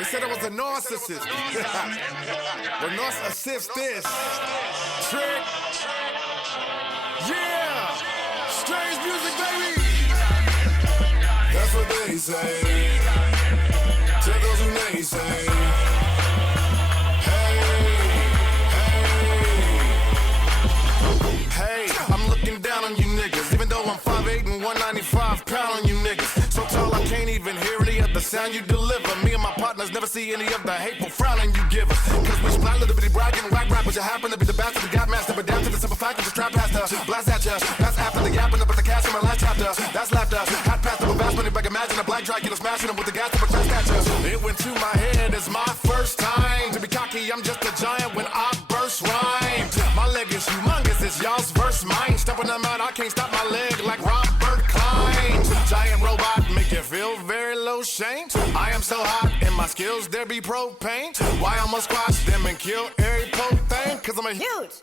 They said I was a narcissist. Well, narcissist this. Trick. Yeah. Strange music, baby. That's what they say. Tell those who naysay. Hey, I'm looking down on you niggas. Even though I'm 5'8" and 195 pound on you niggas. So tall I can't even hear any of the sound you deliver. Me and my partners never see any of the hateful frowning you give us. Cause we splat little bitty bragging and whack rap, but you happen to be the bastard, the gap master. But down to the simple fact of just trap past us. Blast at ya, that's after the yapping up at the cast in my last chapter. That's laughter, hot past up a vast money back. Imagine a black Dracula smashing them with the gas up a class catcher. It went to my head, it's my first time to be cocky. I'm just a giant when I burst rhyme. My leg is humongous, it's y'all's verse mine. Stepping them out, I can't stop my leg like Robert Klein. Giant robot, make you feel very low shame. I am so hot, and my skills there be propane. Why I'ma squash them and kill every pope thing? Cause I'm a huge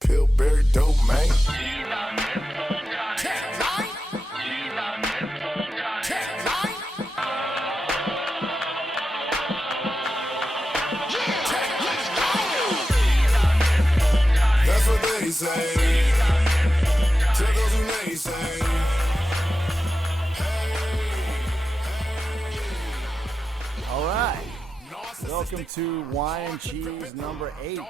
Pillsbury domain. That's what they say. Tell those who naysay. All right. Welcome to Whine And Cheese number 8. I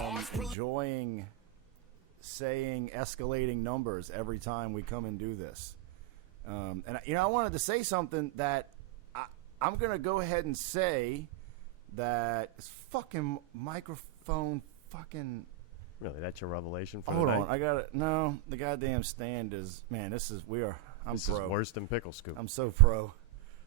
am enjoying saying escalating numbers every time we come and do this. And, I wanted to say something that I'm going to go ahead and say that this fucking microphone fucking... Really, that's your revelation for Hold the on, night? I got it. No, the goddamn stand is... Man, this is... I'm This pro. is worse than Pickle Scoop. I'm so pro.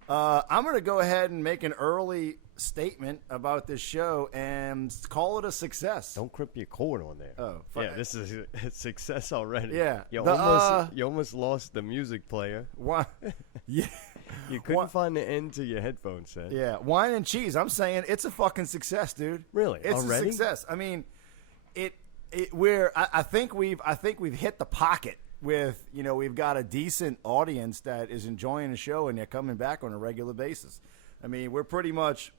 I'm going to go ahead and make an early statement about this show and call it a success. Don't crip your cord on there. Oh, fuck. Yeah, this is a success already. Yeah. You The, almost lost the music player. Why? Yeah. You couldn't find the end to your headphone set. Yeah. Whine and Cheese. I'm saying it's a fucking success, dude. Really? It's Already? a success. I mean, I think we've hit the pocket with, we've got a decent audience that is enjoying the show and they're coming back on a regular basis. I mean, we're pretty much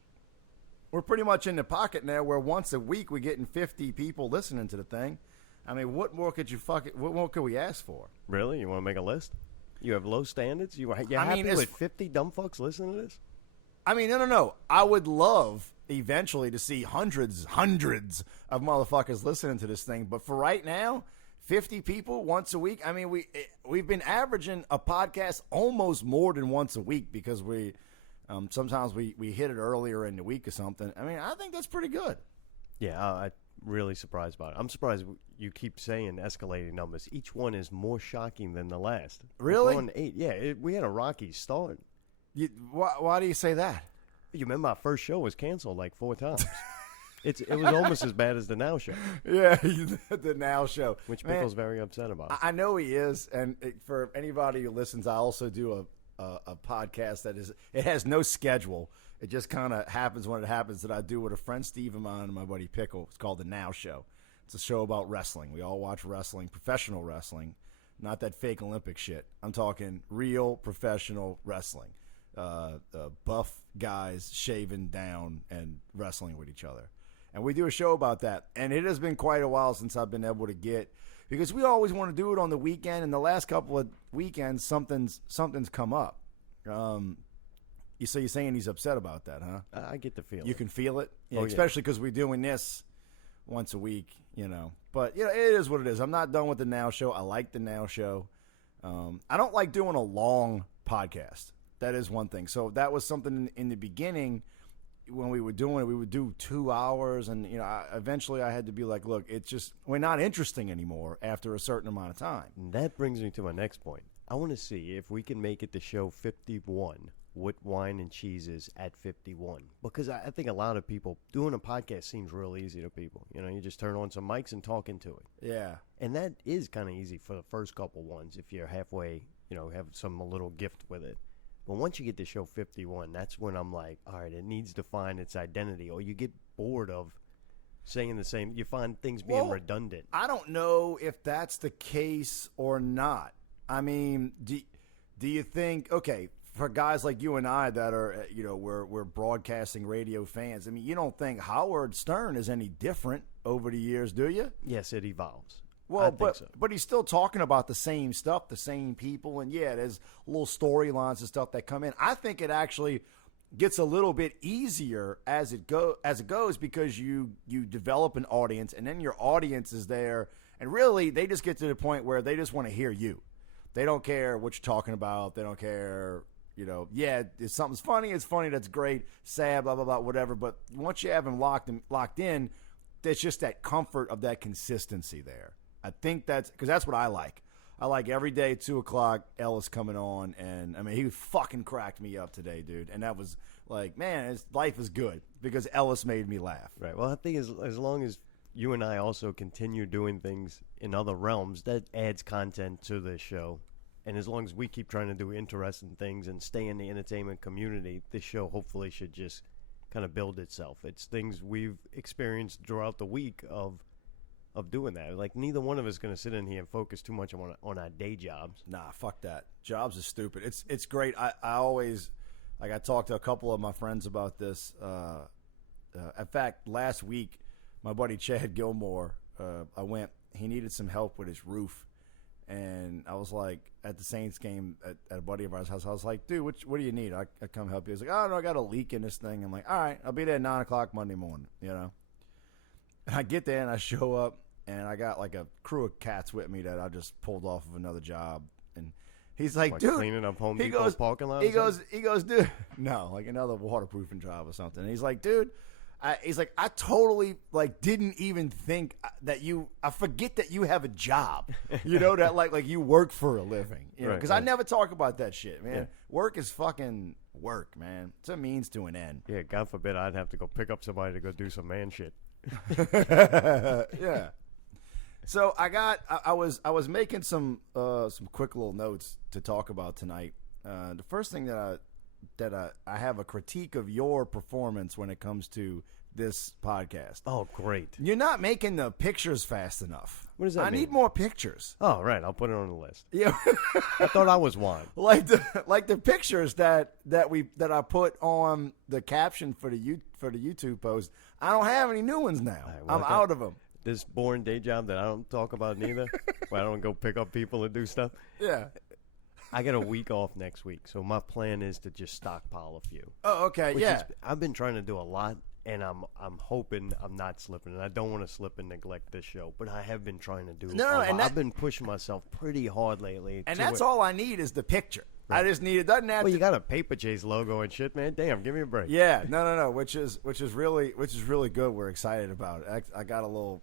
in the pocket now where once a week we're getting 50 people listening to the thing. I mean, what more could we ask for? Really? You want to make a list? You have low standards? You're happy with 50 dumb fucks listening to this? I mean, no. I would love eventually to see hundreds of motherfuckers listening to this thing. But for right now, 50 people once a week. I mean, we've been averaging a podcast almost more than once a week because we sometimes we hit it earlier in the week or something. I mean, I think that's pretty good. Yeah, I'm really surprised by it. I'm surprised you keep saying escalating numbers. Each one is more shocking than the last. Really? We're on 8. Yeah, we had a rocky start. Why do you say that? You remember our first show was canceled like 4 times. It was almost as bad as the Now Show. Yeah, the Now Show. Which Pickle's very upset about. I know he is, and for anybody who listens, I also do a podcast that has no schedule. It just kind of happens when it happens that I do with a friend Steve of mine and my buddy Pickle. It's called The Now Show. It's a show about wrestling. We all watch wrestling, professional wrestling, not that fake Olympic shit. I'm talking real professional wrestling. Buff guys shaving down and wrestling with each other. And we do a show about that. And it has been quite a while since I've been able to get, because we always want to do it on the weekend. And the last couple of weekends, something's come up. So you're saying he's upset about that, huh? I get the feeling. You can feel it? Yeah, Oh, especially because we're doing this once a week, But, it is what it is. I'm not done with the Now Show. I like the Now Show. I don't like doing a long podcast. That is one thing. So that was something in the beginning when we were doing it. We would do 2 hours, and eventually I had to be like, look, it's just we're not interesting anymore after a certain amount of time. And that brings me to my next point. I want to see if we can make it to show 51. What Whine and Cheese is at 51, because I think a lot of people doing a podcast seems real easy to people. You just turn on some mics and talk into it. Yeah, and that is kind of easy for the first couple ones if you're halfway, have some little gift with it. But once you get to show 51, that's when I'm like, all right, it needs to find its identity, or you get bored of saying the same. You find things being redundant. I don't know if that's the case or not. I mean, do you think, okay, for guys like you and I that are, we're broadcasting radio fans. I mean, you don't think Howard Stern is any different over the years, do you? Yes, it evolves. Well, I think so. but he's still talking about the same stuff, the same people, and yeah, there's little storylines and stuff that come in. I think it actually gets a little bit easier as it goes because you develop an audience, and then your audience is there, and really they just get to the point where they just want to hear you. They don't care what you're talking about. They don't care, if something's funny, it's funny, that's great, sad, blah blah blah, whatever. But once you have them locked in, there's just that comfort of that consistency there. I think that's because that's what I like. I like every day, 2 o'clock, Ellis coming on. And, I mean, he fucking cracked me up today, dude. And that was like, man, life is good because Ellis made me laugh. Right. Well, I think as long as you and I also continue doing things in other realms, that adds content to the show. And as long as we keep trying to do interesting things and stay in the entertainment community, this show hopefully should just kind of build itself. It's things we've experienced throughout the week of doing that. Like, neither one of us is going to sit in here and focus too much on our day jobs. Nah, fuck that. Jobs is stupid. It's great. I always, like, I talked to a couple of my friends about this. In fact, last week, my buddy Chad Gilmore, he needed some help with his roof. And I was like, at the Saints game at a buddy of ours' house, I was like, dude, what do you need? I come help you. He's like, oh, no, I got a leak in this thing. I'm like, all right, I'll be there at 9 o'clock Monday morning, And I get there and I show up. And I got like a crew of cats with me that I just pulled off of another job. And he's like, dude, cleaning up Home Depot's parking lot. He goes, dude, no, like another waterproofing job or something. And he's like, dude, I totally like didn't even think that I forget that you have a job, that like you work for a living, because I never talk about that shit, man. Yeah. Work is fucking work, man. It's a means to an end. Yeah, God forbid I'd have to go pick up somebody to go do some man shit. Yeah. So I was making some quick little notes to talk about tonight. The first thing that I have a critique of your performance when it comes to this podcast. Oh, great! You're not making the pictures fast enough. What does that mean? I need more pictures. Oh, right. I'll put it on the list. Yeah. I thought I was one. Like the pictures that I put on the caption for the YouTube post. I don't have any new ones now. Right, well, I'm out of them. This boring day job that I don't talk about neither, where I don't go pick up people and do stuff. Yeah. I got a week off next week, so my plan is to just stockpile a few. Oh, okay, yeah. I've been trying to do a lot, and I'm hoping I'm not slipping, and I don't want to slip and neglect this show, but I have been trying to do a lot. I've been pushing myself pretty hard lately. And that's all I need is the picture. Right. I just need it. Doesn't have you got a Paper Chase logo and shit, man. Damn, give me a break. Yeah, no, which is really good. We're excited about it. I got a little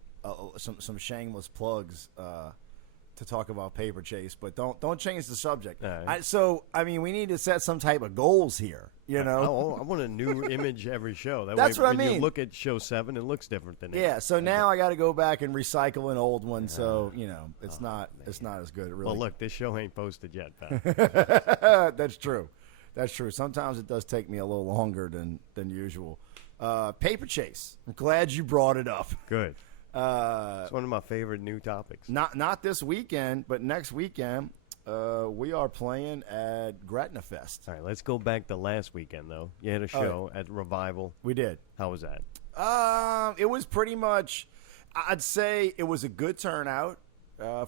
some shameless plugs to talk about Paper Chase, but don't change the subject. Right. We need to set some type of goals here. I want a new image every show. That's what I mean. When you look at show 7, it looks different than So now I got to go back and recycle an old one. So it's not as good. It really. Well, look, this show ain't posted yet, pal. That's true. Sometimes it does take me a little longer than usual. Paper Chase. I'm glad you brought it up. Good. It's one of my favorite new topics. Not this weekend, but next weekend. We are playing at Gretna Fest. All right, let's go back to last weekend, though. You had a show at Revival. We did. How was that? It was pretty much, I'd say it was a good turnout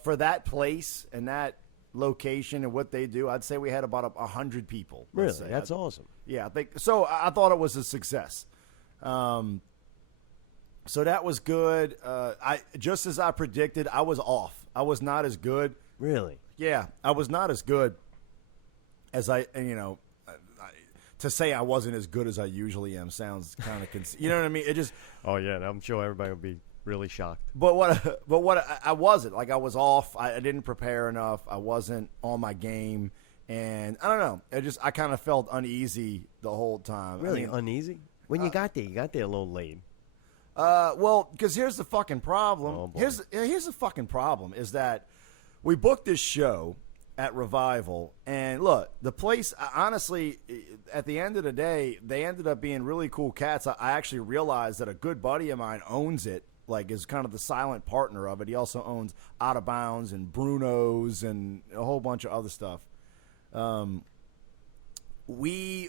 for that place and that location and what they do. I'd say we had about 100 people. Really? That's awesome. Yeah, I think so. I thought it was a success. So that was good. Just as I predicted, I was off. I was not as good. Really? Yeah, I was not as good as to say I wasn't as good as I usually am sounds kind of you know what I mean? It just. Oh yeah, I'm sure everybody would be really shocked. But what I wasn't, like, I was off. I didn't prepare enough. I wasn't on my game, and I don't know. I kind of felt uneasy the whole time. Really uneasy? When you got there a little late. Well, because here's the fucking problem. Oh, boy. Here's the fucking problem is that we booked this show at Revival, and look, the place, honestly, at the end of the day, they ended up being really cool cats. I actually realized that a good buddy of mine owns it, like, is kind of the silent partner of it. He also owns Out of Bounds and Bruno's and a whole bunch of other stuff. they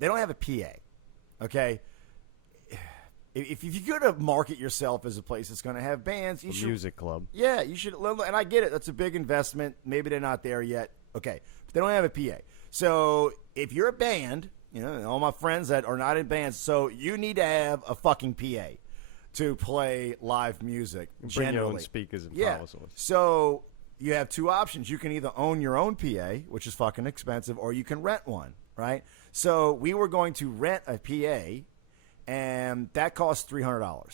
don't have a PA. Okay. If you're going to market yourself as a place that's going to have bands, you should. Music club. Yeah, you should. And I get it. That's a big investment. Maybe they're not there yet. Okay. But they don't have a PA. So if you're a band, all my friends that are not in bands, so you need to have a fucking PA to play live music. Bring your own speakers and power source. So you have two options. You can either own your own PA, which is fucking expensive, or you can rent one, right? So we were going to rent a PA, and that costs $300. All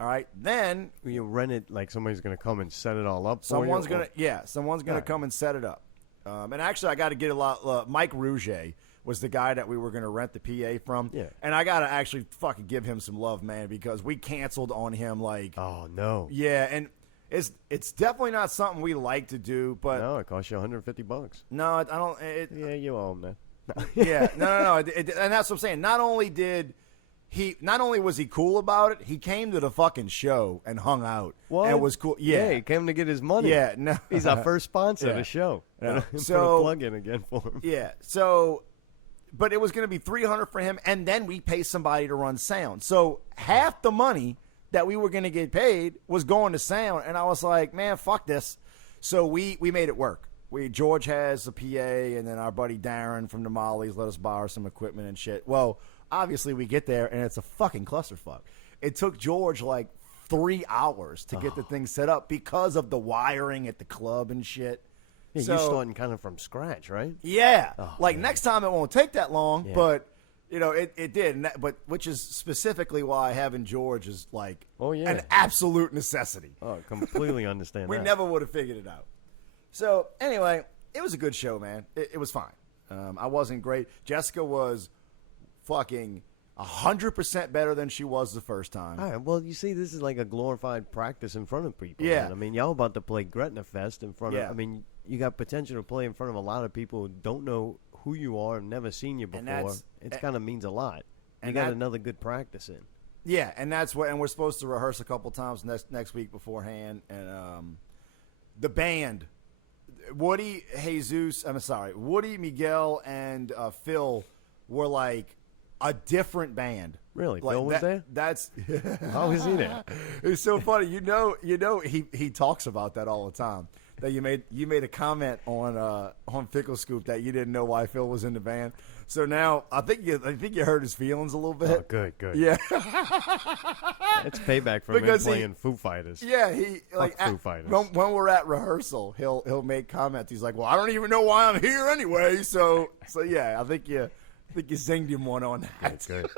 right, then you rent it like somebody's going to come and set it all up. Someone's going to come and set it up. And actually, I got to get a lot. Mike Rouget was the guy that we were going to rent the PA from. Yeah. And I got to actually fucking give him some love, man, because we canceled on him like. Oh no. Yeah, and it's definitely not something we like to do, but no, it costs you $150. No, I don't. Yeah, you owe him that. Yeah, no. And that's what I'm saying. Not only was he cool about it, he came to the fucking show and hung out. What? And was cool. Yeah, he came to get his money. Yeah, no. He's our first sponsor of the show. Yeah. Put a plug in again for him. Yeah, so, but it was going to be $300 for him, and then we pay somebody to run sound. So half the money that we were going to get paid was going to sound, and I was like, man, fuck this. So we made it work. George has a PA, and then our buddy Darren from the Mollies let us borrow some equipment and shit. Well, obviously we get there, and it's a fucking clusterfuck. It took George like 3 hours to get the thing set up because of the wiring at the club and shit. Yeah, you're starting kind of from scratch, right? Yeah. Man. Next time it won't take that long, but it did. But which is specifically why having George is like an absolute necessity. Oh, completely understand We that. never would have figured it out. So anyway, it was a good show, man. It was fine. I wasn't great. Jessica was fucking 100% better than she was the first time. All right, well, you see, this is like a glorified practice in front of people. Yeah. Man. I mean, y'all about to play Gretna Fest in front of, Yeah. I mean, you got potential to play in front of a lot of people who don't know who you are and never seen you before. It kind of means a lot. You got another good practice in. Yeah, and and we're supposed to rehearse a couple times next week beforehand. And the band, Woody, Miguel, and Phil were like a different band. Really? Like Phil was there? That's How was he there? It's so funny. He talks about that all the time. That you made a comment on Fickle Scoop that you didn't know why Phil was in the band. So now I think you hurt his feelings a little bit. Oh, good. Yeah. It's payback for him playing Foo Fighters. Yeah, he like Foo Fighters. When we're at rehearsal, he'll make comments. He's like, "Well, I don't even know why I'm here anyway." So yeah, I think you zinged him one on that. That's good.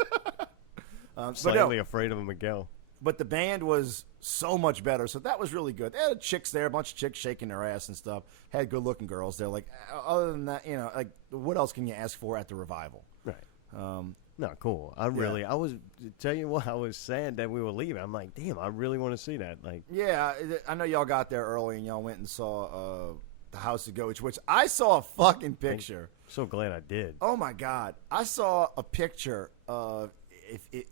Slightly afraid of Miguel. But the band was so much better, so that was really good. They had chicks there, a bunch of chicks shaking their ass and stuff. Had good-looking girls there. Like, other than that, like, what else can you ask for at the revival? Right. No, cool. I was, tell you what, I was sad that we were leaving. I'm like, damn, I really want to see that. Like, yeah, I know y'all got there early and y'all went and saw the House of Goats, which I saw a fucking picture. I'm so glad I did. Oh, my God. I saw a picture of, if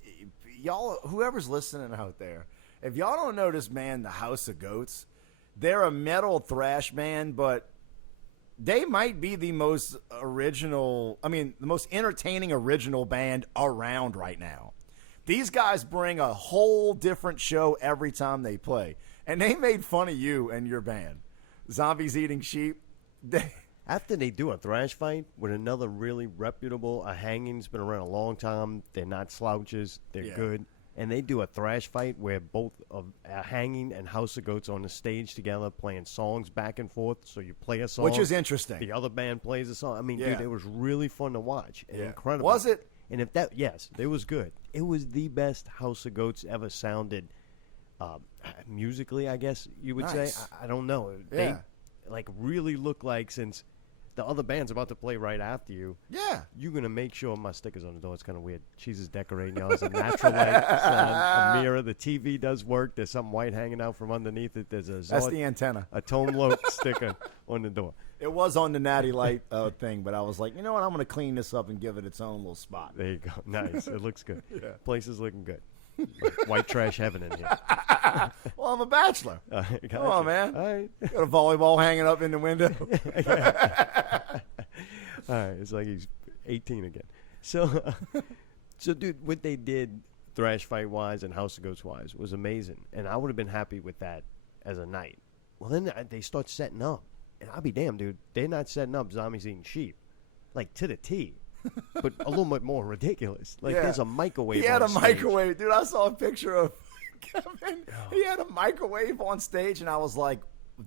y'all, whoever's listening out there, if y'all don't know this band, the House of Goats, they're a metal thrash band, but they might be the most the most entertaining original band around right now. These guys bring a whole different show every time they play. And they made fun of you and your band. Zombies Eating Sheep. After they do a thrash fight with another really reputable, a Hanging's been around a long time. They're not slouches. They're good. And they do a thrash fight where both of Hanging and House of Goats on the stage together playing songs back and forth. So you play a song. Which is interesting. The other band plays a song. I mean, dude, it was really fun to watch. And incredible. Was it? And yes, it was good. It was the best House of Goats ever sounded musically, I guess you would say. I don't know. Yeah. They really look like, since the other band's about to play right after you. Yeah. You're going to make sure my sticker's on the door. It's kind of weird. Cheese is decorating y'all as a natural light. A mirror. The TV does work. There's something white hanging out from underneath it. There's That's the antenna. A Tone Loc sticker on the door. It was on the Natty Light thing, but I was like, you know what? I'm going to clean this up and give it its own little spot. There you go. Nice. It looks good. Place is looking good. White trash heaven in here. Well, I'm a bachelor. Come on, man. All right. Got a volleyball hanging up in the window. All right. It's like 18 again. So, so dude, what they did thrash fight wise and House of Goats wise was amazing, and I would have been happy with that as a night. Well, then they start setting up, and I'll be damned, dude. They're not setting up zombies eating sheep, like to the T, but a little bit more ridiculous. Like there's a microwave. He had on a stage. microwave, dude. I saw a picture of Kevin. He had a microwave on stage, and I was like,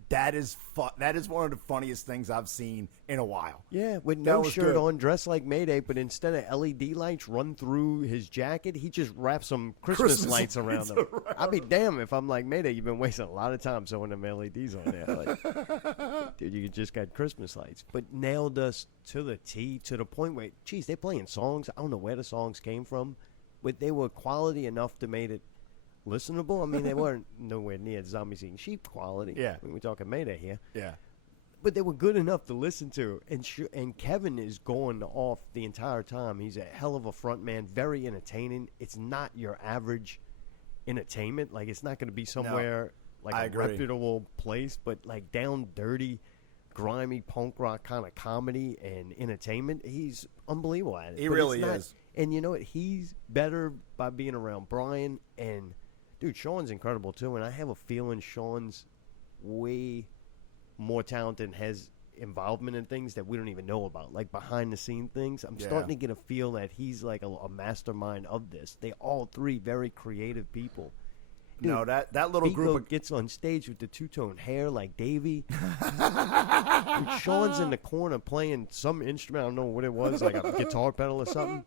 that is one of the funniest things I've seen in a while. Yeah, with That no was shirt good. on, dressed like Mayday, but instead of LED lights run through his jacket, he just wrapped some Christmas lights around him. I'd be damned if I'm like, Mayday, you've been wasting a lot of time sewing them LEDs on there. Like, dude, you just got Christmas lights. But nailed us to the T, to the point where, geez, they're playing songs. I don't know where the songs came from, but they were quality enough to make it listenable. I mean, they weren't nowhere near Zombies Eating Sheep quality. Yeah. I mean, we're talking Mayday here. Yeah. But they were good enough to listen to. And Kevin is going off the entire time. He's a hell of a front man, very entertaining. It's not your average entertainment. Like, it's not going to be somewhere like I a agree. reputable place, but like down dirty, grimy punk rock kind of comedy and entertainment. He's unbelievable at it. He But really it's not- is. And you know what? He's better by being around Brian. And, dude, Sean's incredible too. And I have a feeling Sean's way more talented and has involvement in things that we don't even know about, like behind the scene things. I'm starting to get a feel that he's like a mastermind of this. They all three very creative people. Dude, No, that little Vigo group of gets on stage with the two-tone hair like Davey. And Sean's in the corner playing some instrument. I don't know what it was, like a guitar pedal or something.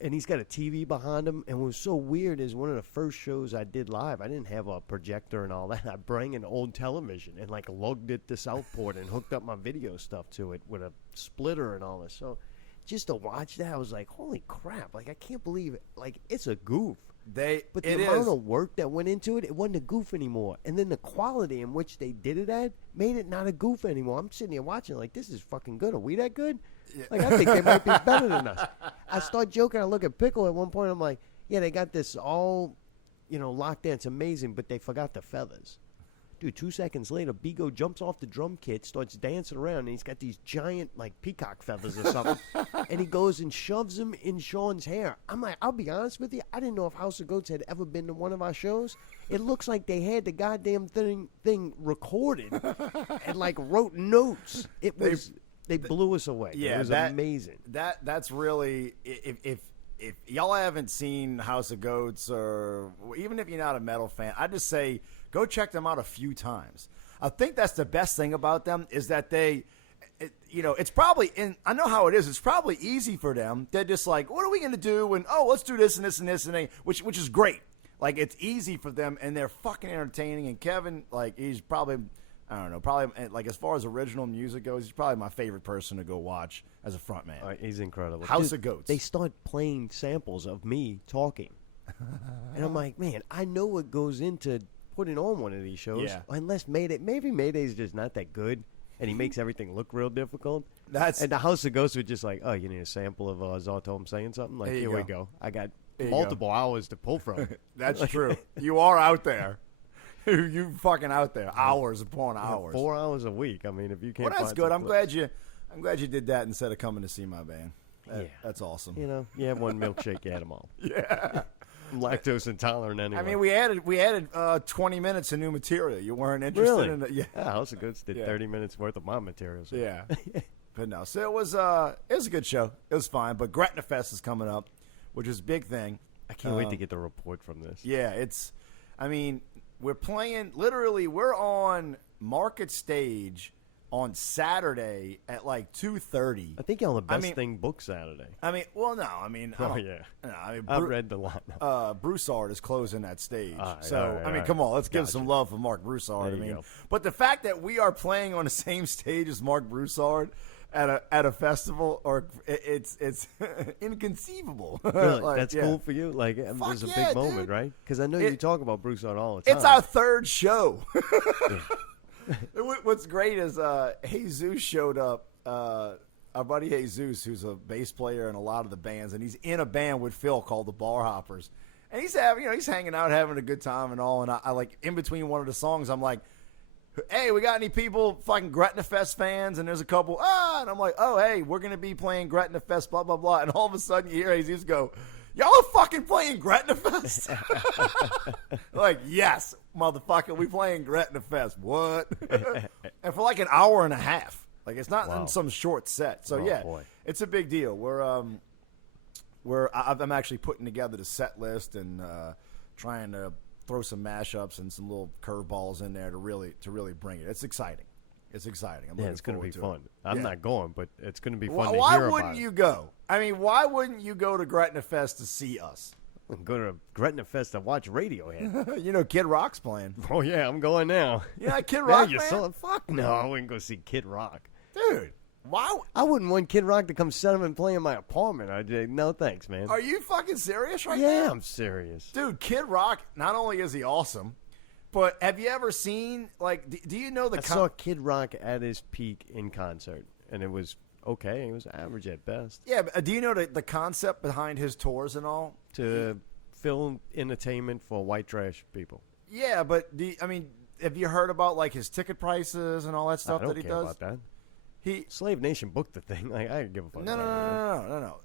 And he's got a TV behind him. And what was so weird is one of the first shows I did live, I didn't have a projector and all that. I brought an old television and like lugged it to Southport and hooked up my video stuff to it with a splitter and all this. So just to watch that, I was like, holy crap. Like, I can't believe it. Like, it's a goof. But the amount of work that went into it, it wasn't a goof anymore. And then the quality in which they did it at made it not a goof anymore. I'm sitting here watching like, this is fucking good. Are we that good? Yeah. Like, I think they might be better than us. I start joking. I look at Pickle at one point. I'm like, yeah, they got this all, locked in. It's amazing, but they forgot the feathers. Dude, 2 seconds later, Bigo jumps off the drum kit, starts dancing around, and he's got these giant, like, peacock feathers or something. And he goes and shoves them in Sean's hair. I'm like, I'll be honest with you, I didn't know if House of Goats had ever been to one of our shows. It looks like they had the goddamn thing recorded and, like, wrote notes. It was, they blew us away. Yeah, it was amazing. That's really, if y'all haven't seen House of Goats, or even if you're not a metal fan, I just say go check them out a few times. I think that's the best thing about them is that it's probably, I know how it is. It's probably easy for them. They're just like, what are we going to do? And let's do this and this and this and that, which is great. Like, it's easy for them, and they're fucking entertaining. And Kevin, like, he's probably, I don't know, probably, like, as far as original music goes, he's probably my favorite person to go watch as a front man. He's incredible. House of Goats. They start playing samples of me talking. And I'm like, man, I know what goes into putting on one of these shows. Yeah. Unless maybe Mayday's just not that good, and he makes everything look real difficult. And the House of Ghosts were just like, oh, you need a sample of Zartom saying something? Like, here we go. I got multiple hours to pull from. That's true. You are out there. You fucking out there. Hours upon hours. 4 hours a week. I mean, if you can't. Well, that's find good. some I'm clips. glad you did that instead of coming to see my band. Yeah. That's awesome. You have one milkshake, you had them all. Yeah. I'm lactose intolerant anyway. I mean, we added 20 minutes of new material. You weren't interested in it. Yeah. House of Goods did 30 minutes worth of my material. So. Yeah. But no, so it was a good show. It was fine. But Gretna Fest is coming up, which is a big thing. I can't wait to get the report from this. Yeah, we're playing, literally, we're on Market Stage on Saturday at like 2:30. I think y'all the best thing booked Saturday. I've read the lineup. Broussard is closing that stage. All So right. come on, let's give some love for Mark Broussard. There you go. But the fact that we are playing on the same stage as Mark Broussard at a festival, or it's inconceivable. Really? Like, That's cool for you? Like, it Fuck was a yeah, big moment, dude. right? Because I know you talk about Broussard all the time. It's our third show. What's great is Jesus showed up. Our buddy Jesus, who's a bass player in a lot of the bands, and he's in a band with Phil called the Bar Hoppers, and he's hanging out, having a good time and all. And I like in between one of the songs, I'm like, hey, we got any people fucking Gretna Fest fans? And there's a couple, and I'm like, oh, hey, we're going to be playing Gretna Fest, blah, blah, blah. And all of a sudden you hear Jesus go, y'all are fucking playing Gretna Fest? Like, yes, motherfucker, we playing Gretna Fest. What? And for like an hour and a half. Like, it's not in some short set. So, boy. It's a big deal. I'm actually putting together the set list and trying to throw some mashups and some little curveballs in there to really bring it. It's exciting. It's exciting. It's going to be fun. I'm not going, but it's going to be fun to why hear wouldn't about you go? I mean, why wouldn't you go to Gretna Fest to see us? Go to Gretna Fest to watch Radiohead. You know, Kid Rock's playing. Oh, yeah, I'm going now. Yeah, Kid Rock, you man? saw it? Fuck no, I wouldn't go see Kid Rock. Dude, why? I wouldn't want Kid Rock to come set up and play in my apartment. I'd say, no thanks, man. Are you fucking serious right now? Yeah, I'm serious. Dude, Kid Rock, not only is he awesome, but have you ever seen, like, do you know the... I saw Kid Rock at his peak in concert, and it was okay. It was average at best. Yeah, but do you know the concept behind his tours and all? To film entertainment for white trash people. Yeah, but have you heard about like his ticket prices and all that stuff I don't that he care does? about that. Slave Nation booked the thing. Like, I don't give a fuck. No.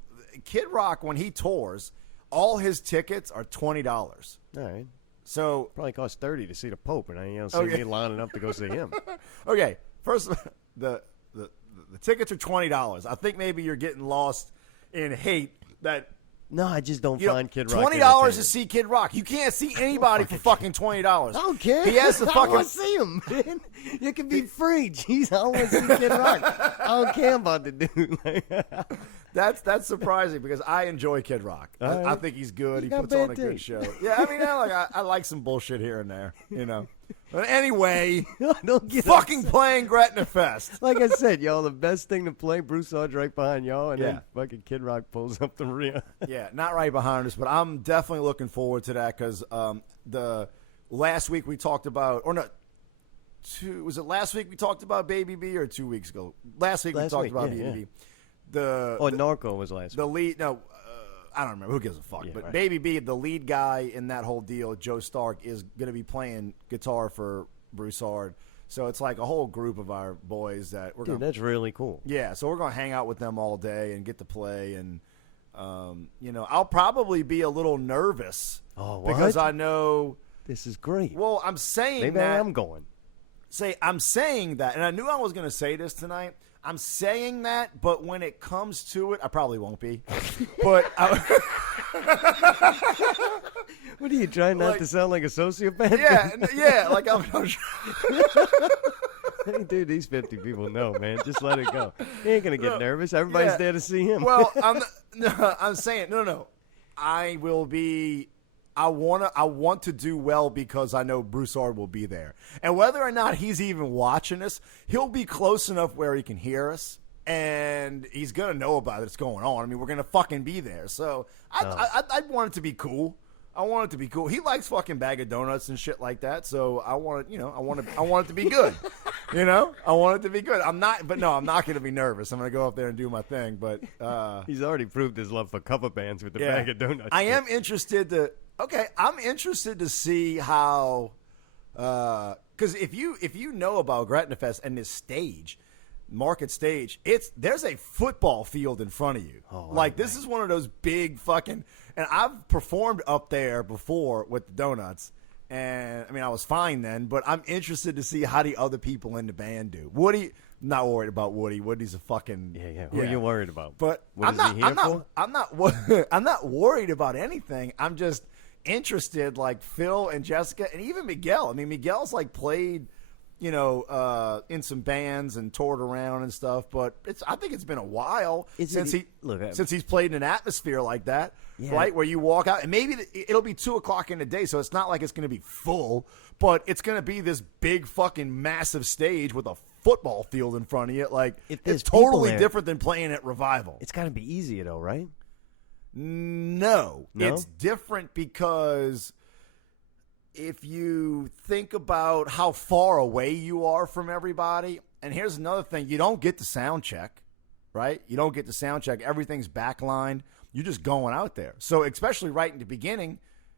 Kid Rock, when he tours, all his tickets are $20. All right. So probably costs $30 to see the Pope, and I don't see me lining up to go see him. Okay, first the tickets are $20. I think maybe you're getting lost in hate that. No, I just don't find Kid Rock. $20 to see Kid Rock. You can't see anybody for fucking $20. I don't care. He has the I fucking. want to see him, man. You can be free. Jeez, I want to see Kid Rock. I don't care about the dude. That's surprising because I enjoy Kid Rock. I think he's good. He puts on a good show. Yeah, I mean, I like some bullshit here and there, you know. But anyway, don't get fucking upset. playing Gretna Fest. Like I said, y'all, the best thing to play, Broussard's right behind y'all, and Yeah. then fucking Kid Rock pulls up the rear. Yeah, not right behind us, but I'm definitely looking forward to that because the last week we talked about, or no, was it last week we talked about Baby B or 2 weeks ago? Last week we talked about Baby B. Narco was last week. The lead, no, I don't remember. Who gives a fuck? Yeah, but right. Baby B, the lead guy in that whole deal, Joe Stark, is going to be playing guitar for Broussard. So it's like a whole group of our boys that we're going. Dude, that's really cool. Yeah, so we're going to hang out with them all day and get to play. And I'll probably be a little nervous because I know this is great. Well, I'm saying maybe that. I am going. I'm saying that, and I knew I was going to say this tonight. I'm saying that, but when it comes to it, I probably won't be. But what are you trying not to sound like a sociopath? Yeah. Like I'm Hey, dude, these 50 people know, man. Just let it go. He ain't gonna get nervous. Everybody's there to see him. Well, I'm saying no. I will be. I want to do well because I know Broussard will be there. And whether or not he's even watching us, he'll be close enough where he can hear us. And he's going to know about what's going on. I mean, we're going to fucking be there. So I want it to be cool. I want it to be cool. He likes fucking bag of donuts and shit like that. So I want it, I want it to be good. I want it to be good. I'm not going to be nervous. I'm going to go up there and do my thing. But he's already proved his love for cover bands with the bag of donuts. I'm interested to see how, because if you know about Gretna Fest and this stage, market stage, there's a football field in front of you. This is one of those big fucking. And I've performed up there before with the donuts, and I mean I was fine then, but I'm interested to see how the other people in the band do. Woody, not worried about Woody. Woody's a fucking Who are you worried about? But what is he here for? I'm not worried about anything. I'm just interested, like Phil and Jessica and even Miguel. I mean, Miguel's like played, in some bands and toured around and stuff. But I think it's been a while since he's played in an atmosphere like that, right? Where you walk out and maybe it'll be 2:00 in the day, so it's not like it's going to be full, but it's going to be this big fucking massive stage with a football field in front of you. Like it's totally different than playing at Revival. It's got to be easier though, right? No, it's different because if you think about how far away you are from everybody, and here's another thing, you don't get the sound check, right? You don't get the sound check. Everything's backlined. You're just going out there. So especially right in the beginning,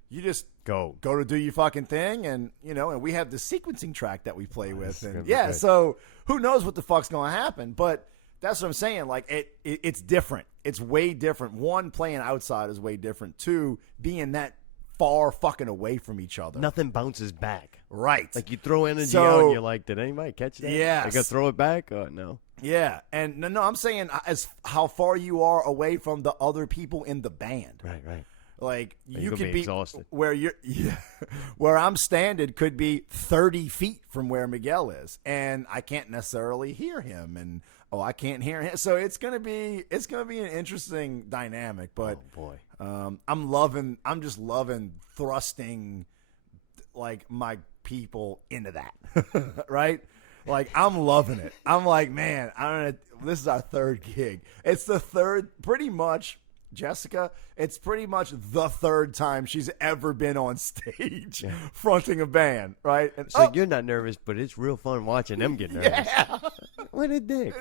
You just Go. to do your fucking thing, and and we have the sequencing track that we play with, and good. so who knows what the fuck's going to happen, but that's what I'm saying. Like it's different. It's way different. One, playing outside is way different. Two, being that far fucking away from each other. Nothing bounces back. Right. Like you throw energy So- out and you're like, did anybody catch that? Yes. They gonna throw it back? Oh, no. Yeah, and no, I'm saying as how far you are away from the other people in the band. Right. Like You're you gonna could be exhausted. where where I'm standing could be 30 feet from where Miguel is, and I can't necessarily hear him, and I can't hear him. So it's gonna be an interesting dynamic. But Oh, boy. I'm just loving thrusting like my people into that, right? Like I'm loving it. I'm like, man, this is our third gig. It's the third, pretty much. Jessica, it's pretty much the third time she's ever been on stage fronting a band, right? And So you're not nervous, but it's real fun watching them get nervous. yeah, What a dick.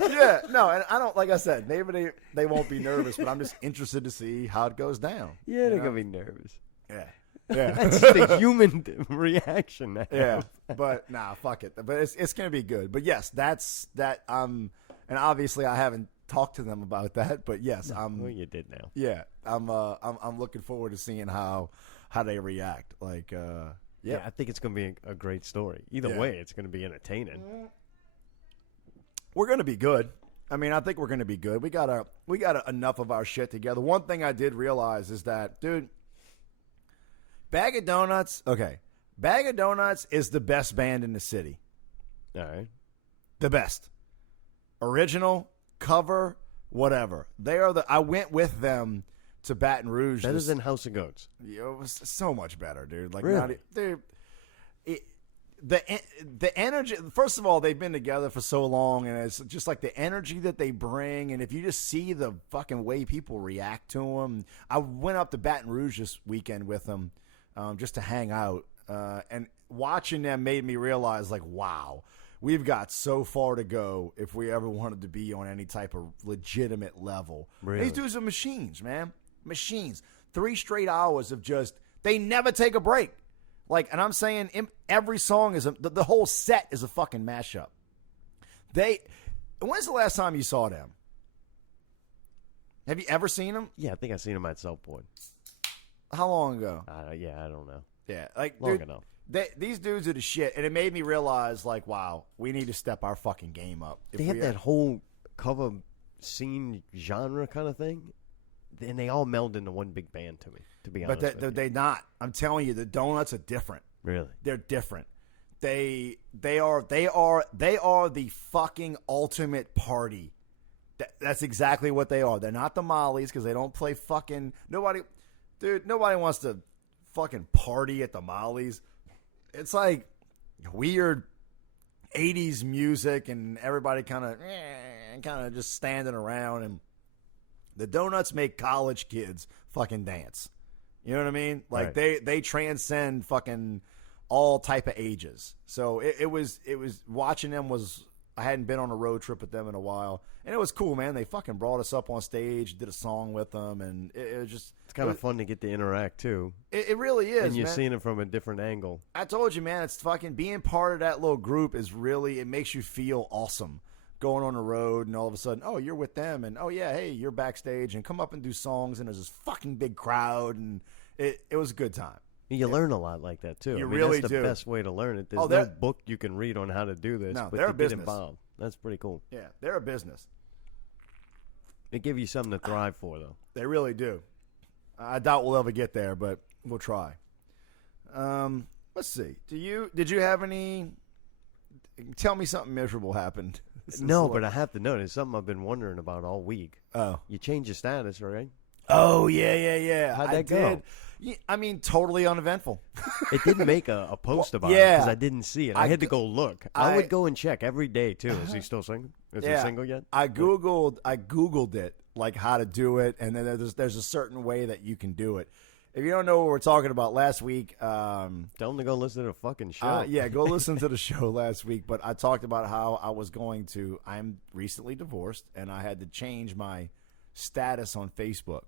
yeah, no, and I don't, like I said, maybe they won't be nervous, but I'm just interested to see how it goes down. Yeah, they're going to be nervous. Yeah. That's the human reaction. Yeah, but nah, fuck it. But it's gonna be good. But yes, that's that. And obviously I haven't talked to them about that. But yes, Well, you did now. Yeah, I'm looking forward to seeing how they react. Like, Yeah, I think it's going to be a great story. Either way, it's going to be entertaining. we're gonna be good. I mean, I think we're gonna be good. We got enough of our shit together. One thing I did realize is that, dude, Bag of Donuts. Okay, Bag of Donuts is the best band in the city. All right. The best. Original, cover, whatever. They are the. I went with them to Baton Rouge. Better than House of Goats. It was so much better, dude. Like, Really? dude. The energy. First of all, they've been together for so long, and it's just like the energy that they bring. And if you just see the fucking way people react to them, I went up to Baton Rouge this weekend with them, just to hang out, and watching them made me realize, like, wow, we've got so far to go if we ever wanted to be on any type of legitimate level. Really? These dudes are machines, man. Machines. 3 straight hours of just, they never take a break. Like, and I'm saying every song is the whole set is a fucking mashup. When's the last time you saw them? Have you ever seen them? Yeah, I think I seen him at Southport. How long ago? Yeah, I don't know. Yeah, like, Long dude, enough. these dudes are the shit, and it made me realize, like, wow, we need to step our fucking game up. If They we had that whole cover scene genre kind of thing, and they all meld into one big band to me, to be honest but with you. they not. I'm telling you, the Donuts are different. Really? They're different. They are the fucking ultimate party. That's exactly what they are. They're not the Mollies because they don't play fucking nobody. Dude, nobody wants to fucking party at the Mollies. It's like weird 80s music and everybody kind of just standing around, and the Donuts make college kids fucking dance. You know what I mean? Like Right. they transcend fucking all type of ages. So it was watching them was, I hadn't been on a road trip with them in a while, and it was cool, man. They fucking brought us up on stage, did a song with them, and it was just, It's kind of fun to get to interact, too. it really is, And you're man. seeing it from a different angle. I told you, man, it's fucking being part of that little group is really, it makes you feel awesome. Going on the road and all of a sudden, oh, you're with them, and oh yeah, hey, you're backstage, and come up and do songs, and there's this fucking big crowd, and it was a good time. You learn a lot like that, too. You I mean, really that's the do. best way to learn it. There's Oh, no they're- book you can read on how to do this, No, but they're to a get business. involved. That's pretty cool. Yeah, they're a business. It gives you something to thrive for, though. They really do. I doubt we'll ever get there, but we'll try. Let's see. Did you have any? Tell me something miserable happened. No, but I have to know. There's something I've been wondering about all week. Oh. You changed your status, right? Oh yeah. How'd I that go? did. Yeah, I mean, totally uneventful. It didn't make a post about it yeah. because I didn't see it. I had to go look. I would go and check every day, too. Is he still single? Is he single yet? I googled it, like how to do it, and then there's a certain way that you can do it. If you don't know what we're talking about, last week, Tell him to go listen to the fucking show. yeah, go listen to the show last week. But I talked about how I'm recently divorced, and I had to change my status on Facebook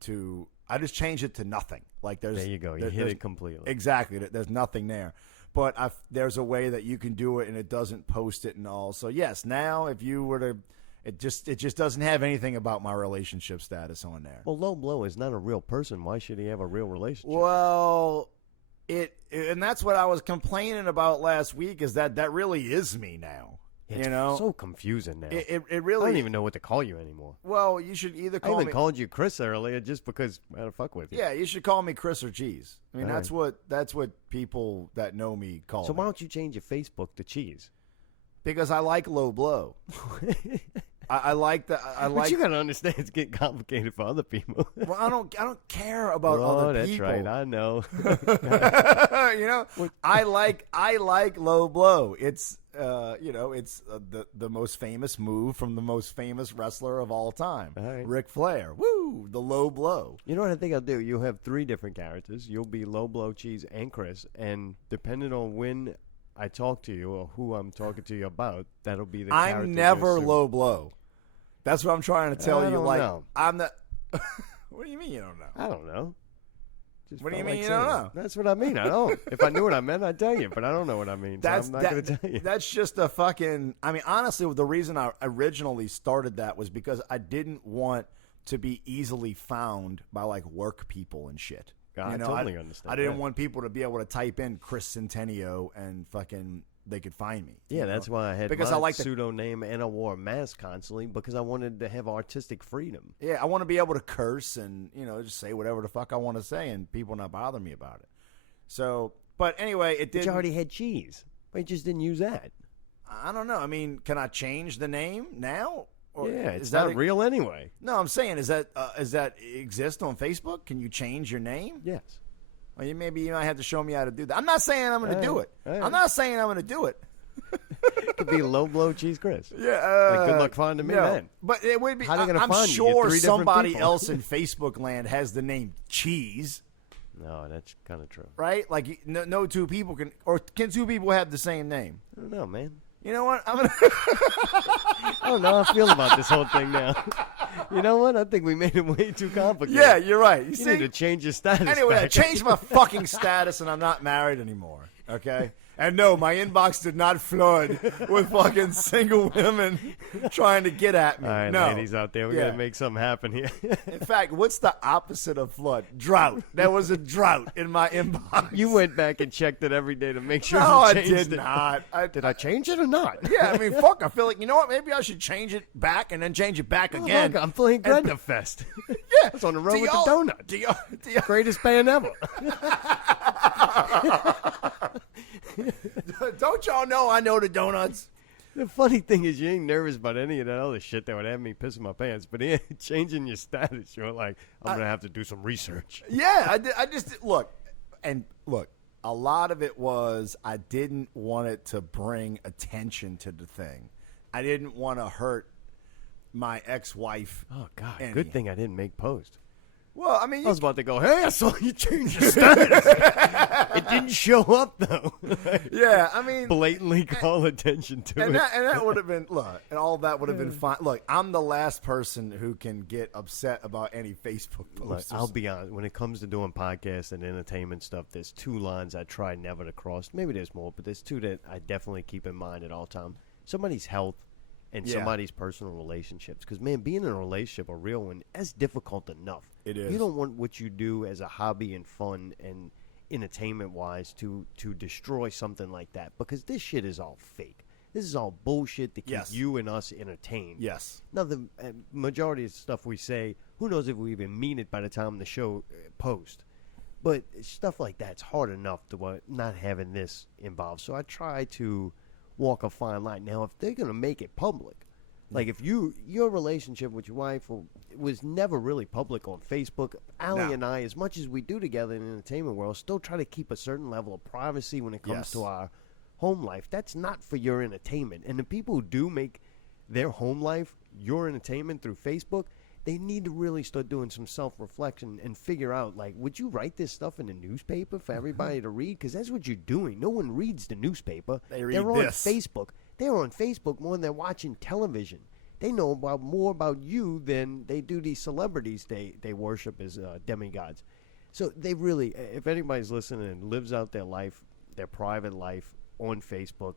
to I just changed it to nothing. Like there's There you go. You hit it completely. Exactly. There's nothing there. But there's a way that you can do it and it doesn't post it and all. So yes, now if you were to, it just doesn't have anything about my relationship status on there. Well, Low Blow is not a real person. Why should he have a real relationship? Well, and that's what I was complaining about last week is that really is me now. It's so confusing now. It really. I don't even know what to call you anymore. Well, you should either call I even me. called you Chris earlier just because I had to fuck with you. Yeah, you should call me Chris or Cheese. I mean, All that's what people that know me call So me. why don't you change your Facebook to Cheese? Because I like Low Blow. I like that. I But like. you gotta understand, it's getting complicated for other people. Well, I don't care about Oh, other that's people. right. I know. You know, I like Low Blow. It's it's the most famous move from the most famous wrestler of all time, All right. Ric Flair. Woo, the Low Blow. You know what I think I'll do? You'll have 3 different characters. You'll be Low Blow, Cheese, and Chris. And depending on when I talk to you or who I'm talking to you about, that'll be the character. I'm you never assume. Low Blow. That's what I'm trying to tell I you. don't Like know. I'm not. What do you mean you don't know? I don't know. Just What do you felt mean like you don't saying it. know? That's what I mean. I don't. If I knew what I meant, I'd tell you. But I don't know what I mean. So I'm not going to tell you. That's just a fucking. I mean, honestly, the reason I originally started that was because I didn't want to be easily found by like work people and shit. I totally understand I didn't that. want people to be able to type in Chris Centennial and fucking they could find me. Yeah, you know? that's why I had Because my I like the- pseudo name and I wore a mask constantly because I wanted to have artistic freedom. Yeah, I want to be able to curse and just say whatever the fuck I want to say and people not bother me about it. So, but anyway, it But did. you already had Cheese. But you just didn't use that. I don't know. I mean, can I change the name now? Or Yeah, is it's that not real anyway. No, I'm saying is that exist on Facebook? Can you change your name? Yes. Well, maybe you might have to show me how to do that. I'm not saying I'm going to do it. All right. I'm not saying I'm going to do it. It could be Low Blow, Cheese, Chris. Yeah. Like, good luck finding me then. But it would be. How they gonna I'm find you? You're sure 3 different somebody people. else in Facebook land has the name Cheese, No, that's kind of true. right? Like no 2 people can, or can 2 people have the same name? I don't know, man. You know what? I'm gonna. I don't know how I feel about this whole thing now. You know what? I think we made it way too complicated. Yeah, you're right. You You see? need to change your status. Anyway, I back. changed my fucking status and I'm not married anymore. Okay? And no, my inbox did not flood with fucking single women trying to get at me. All right, no. ladies out there, we Yeah. got to make something happen here. In fact, what's the opposite of flood? Drought. There was a drought in my inbox. You went back and checked it every day to make sure No, you I changed did it. not. Did I change it or not? Yeah, I mean, fuck. I feel like, you know what? Maybe I should change it back and then change it back Oh, again. look, I'm playing And- Greta Fest. Yeah. I was on the road Do with the y'all- donut. do y'all- Greatest band ever. Don't y'all know I know the donuts? The funny thing is, you ain't nervous about any of that other shit that would have me pissing my pants. But yeah, changing your status, you're like, I'm going to have to do some research. Yeah, I just look. A lot of it was I didn't want it to bring attention to the thing. I didn't want to hurt my ex-wife. Oh, God. Any. Good thing I didn't make post. Well, I mean, I was about to go, hey, I saw you change your status. It didn't show up, though. yeah, I mean, Blatantly call attention to and it. that would have been and all that would have been fine. Look, I'm the last person who can get upset about any Facebook Look, posts. I'll be honest. When it comes to doing podcasts and entertainment stuff, there's 2 lines I try never to cross. Maybe there's more, but there's 2 that I definitely keep in mind at all times. Somebody's health and Yeah. somebody's personal relationships. Because, man, being in a relationship, a real one, that's difficult enough. It is. You don't want what you do as a hobby and fun and entertainment-wise to destroy something like that. Because this shit is all fake. This is all bullshit to keep Yes. you and us entertained. Yes. Now, the majority of the stuff we say, who knows if we even mean it by the time the show post. But stuff like that's hard enough to not having this involved. So I try to walk a fine line. Now, if they're going to make it public, like if your relationship with your wife was never really public on Facebook, Allie No. and I, as much as we do together in the entertainment world, still try to keep a certain level of privacy when it comes Yes. to our home life. That's not for your entertainment. And the people who do make their home life your entertainment through Facebook, they need to really start doing some self-reflection and figure out, like, would you write this stuff in the newspaper for everybody to read? Because that's what you're doing. No one reads the newspaper. They read They're on this. Facebook. They're on Facebook more than they're watching television. They know more about you than they do these celebrities they worship as demigods. So they really, if anybody's listening and lives out their life, their private life on Facebook,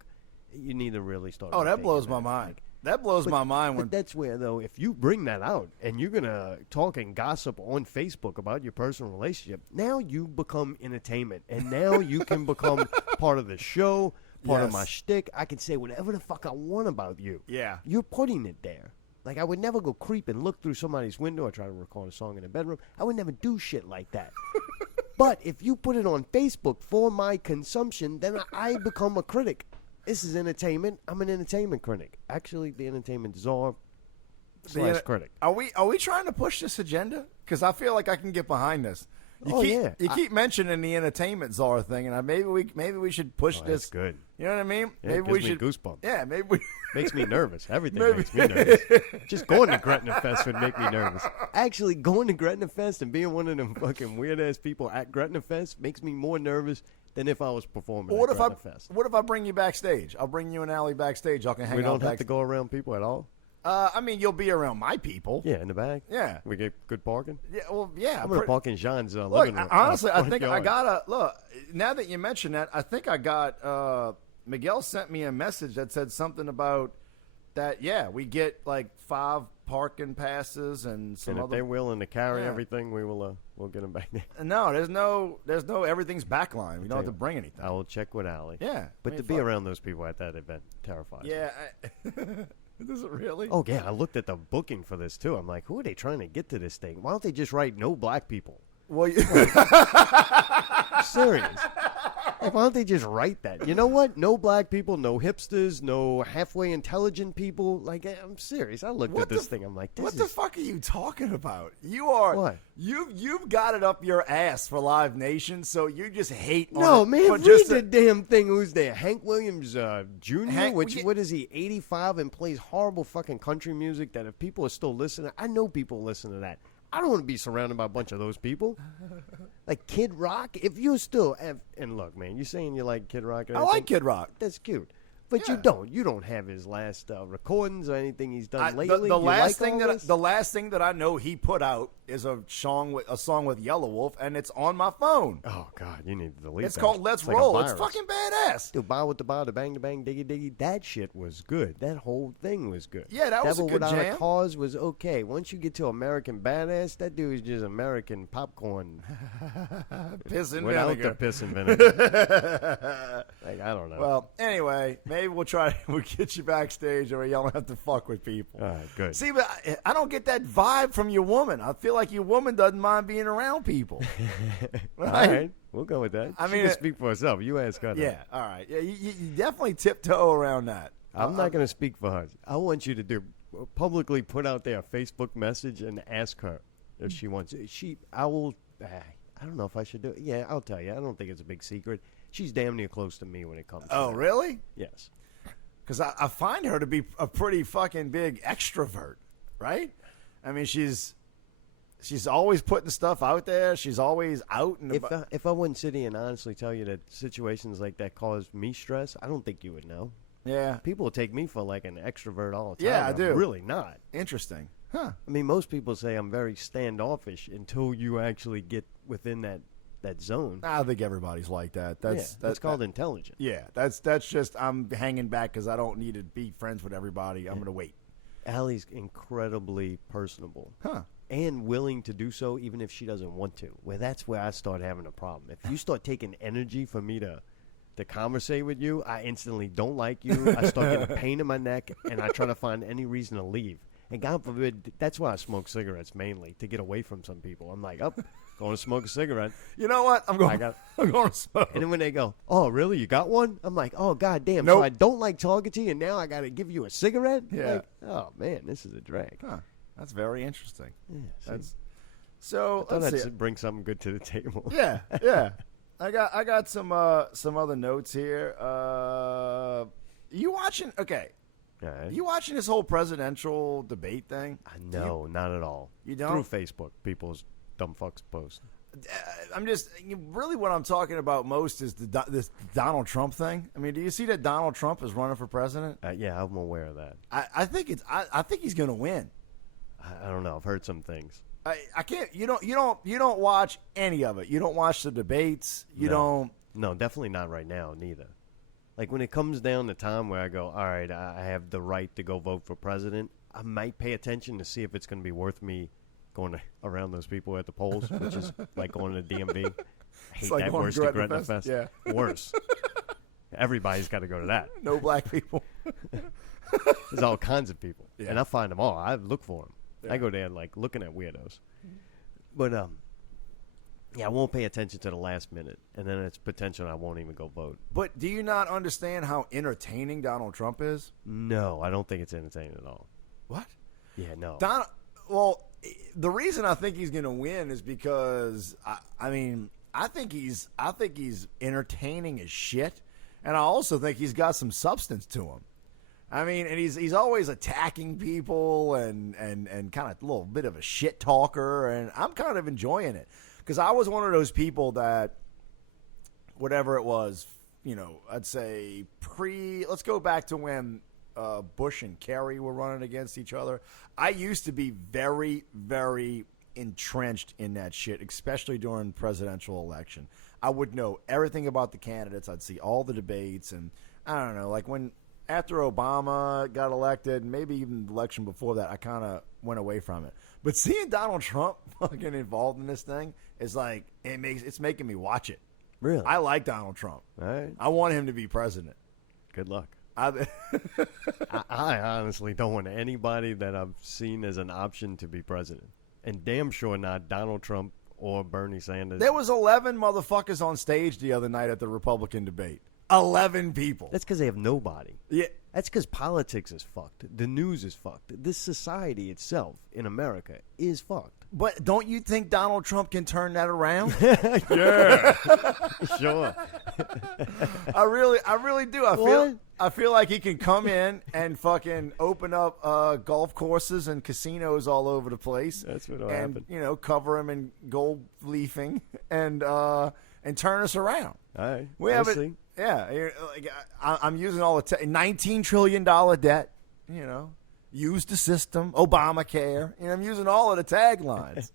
you need to really start. Oh, that rethinking blows my mind. That blows my mind when But that's where, though, if you bring that out and you're going to talk and gossip on Facebook about your personal relationship, now you become entertainment. And now you can become part of the show, part of my shtick. I can say whatever the fuck I want about you. Yeah. You're putting it there. Like, I would never go creep and look through somebody's window or try to record a song in the bedroom. I would never do shit like that. But if you put it on Facebook for my consumption, then I become a critic. This is entertainment. I'm an entertainment critic. Actually, the entertainment czar / critic. Are we trying to push this agenda? Because I feel like I can get behind this. You keep mentioning the entertainment czar thing, and maybe we should push this. That's good. You know what I mean? Yeah, maybe it gives we me should goosebumps. Yeah, maybe we. Makes me nervous. Everything makes me nervous. Just going to Gretna Fest would make me nervous. Actually, going to Gretna Fest and being one of them fucking weird-ass people at Gretna Fest makes me more nervous than if I was performing at Gretna Fest. What if I bring you backstage? I'll bring you and Allie backstage. Y'all can hang out. We don't have to go around people at all? I mean, you'll be around my people. Yeah, in the back. Yeah. We get good parking? Yeah, well, yeah. I'm going to park in Jean's living Look, room. honestly, I think yard. I got look, now that you mention that, I think I got, Miguel sent me a message that said something about that, yeah, we get like 5 parking passes and some And if other. they're willing to carry Yeah. everything, we'll get them back there. No, there's no, everything's backline. We don't have to bring anything. I will check with Allie. Yeah. But I mean, to be fuck. around those people at that event terrifies me. Yeah. Does it really? Oh, yeah, I looked at the booking for this, too. I'm like, who are they trying to get to this thing? Why don't they just write no black people? Well, Serious. Like, why don't they just write that? You know what? No black people, no hipsters, no halfway intelligent people. Like, I'm serious. I looked at this thing. I'm like, what the fuck are you talking about? You are What? You've got it up your ass for Live Nation, so you just hate. No, on it man, for read just the damn thing. Who's there? Hank Williams Jr., Hank- what is he, 85 and plays horrible fucking country music that if people are still listening, I know people listen to that. I don't want to be surrounded by a bunch of those people. Like Kid Rock, if you still have, and look, man, you saying you like Kid Rock? And I everything? like Kid Rock. That's cute. But Yeah. you don't have his last recordings or anything he's done lately. The You last like thing all that this? the last thing that I know he put out is a song with Yellow Wolf, and it's on my phone. Oh God, you need to delete It's that. called Let's like a Roll. It's virus. fucking badass. Dude, bow with the bow, the bang, diggy, diggy. That shit was good. That whole thing was good. Yeah, that was a Devil good Without jam. a Cause was okay. Once you get to American Badass, that dude is just American popcorn Piss and without vinegar. the piss and vinegar. Like, I don't know. Well, anyway, maybe we'll get you backstage, or you don't have to fuck with people. All right, good. See, but I don't get that vibe from your woman. I feel like your woman doesn't mind being around people. All right, we'll go with that. I She mean, can speak for herself. You ask her. Yeah, all right. Yeah, you definitely tiptoe around that. I'm not going to speak for her. I want you to publicly put out there a Facebook message and ask her if she wants it. I don't know if I should do it. Yeah, I'll tell you. I don't think it's a big secret. She's damn near close to me when it comes to Oh, that. really? Yes. Because I find her to be a pretty fucking big extrovert, right? I mean, she's always putting stuff out there. She's always out and about. If I wouldn't sit here and honestly tell you that situations like that cause me stress, I don't think you would know. Yeah, People take me for like an extrovert all the time. Yeah, I I'm do. really not. interesting. Huh. I mean, most people say I'm very standoffish until you actually get within that zone. I think everybody's like that. That's called intelligent. Yeah, that's just I'm hanging back because I don't need to be friends with everybody. I'm gonna wait. Allie's incredibly personable. Huh. And willing to do so even if she doesn't want to. That's where I start having a problem. If you start taking energy for me to conversate with you, I instantly don't like you. I start getting a pain in my neck, and I try to find any reason to leave. And God forbid, that's why I smoke cigarettes mainly, to get away from some people. I'm like, going to smoke a cigarette. You know what? I'm going to smoke. And then when they go, oh, really? You got one? I'm like, oh, God damn. Nope. So I don't like talking to you, and now I got to give you a cigarette? Yeah. Like, oh, man, this is a drag. Huh. That's very interesting. Yeah, see? That's so. I thought Let's I'd see. bring something good to the table. Yeah, yeah. I got some other notes here. You watching? Okay. All right. You watching this whole presidential debate thing? No, not at all. You don't? Through Facebook, people's dumb fucks post. I'm just really what I'm talking about most is this Donald Trump thing. I mean, do you see that Donald Trump is running for president? Yeah, I'm aware of that. I think he's going to win. I don't know. I've heard some things. I can't. You don't watch any of it. You don't watch the debates. You don't. No, definitely not right now. Neither. Like when it comes down to time where I go, all right, I have the right to go vote for president. I might pay attention to see if it's going to be worth me going around those people at the polls, which is like going to the DMV. I hate like that going worse to than Gretna Gretna Fest. Fest. Yeah. Worse. Everybody's got to go to that. No black people. There's all kinds of people, Yeah. and I find them all. I look for them. Yeah. I go there like looking at weirdos. But yeah, I won't pay attention to the last minute, and then it's potential I won't even go vote. But do you not understand how entertaining Donald Trump is? No, I don't think it's entertaining at all. What? Yeah, no. Well, the reason I think he's going to win is because I think he's entertaining as shit, and I also think he's got some substance to him. I mean, and he's always attacking people and kind of a little bit of a shit talker, and I'm kind of enjoying it because I was one of those people that whatever it was, I'd say let's go back to when Bush and Kerry were running against each other. I used to be very, very entrenched in that shit, especially during the presidential election. I would know everything about the candidates. I'd see all the debates, and I don't know, like after Obama got elected, maybe even the election before that, I kind of went away from it. But seeing Donald Trump fucking involved in this thing is like it's making me watch it. Really? I like Donald Trump. All right. I want him to be president. Good luck. I honestly don't want anybody that I've seen as an option to be president. And damn sure not Donald Trump or Bernie Sanders. There was 11 motherfuckers on stage the other night at the Republican debate. 11 people. That's because they have nobody. Yeah. That's because politics is fucked. The news is fucked. This society itself in America is fucked. But don't you think Donald Trump can turn that around? Yeah. Sure. I really do. I feel like he can come in and fucking open up golf courses and casinos all over the place. That's what'll and, happen. Cover him in gold leafing and turn us around. All right. We'll see. Yeah. I'm using all the $19 trillion debt, use the system, Obamacare. I'm using all of the taglines.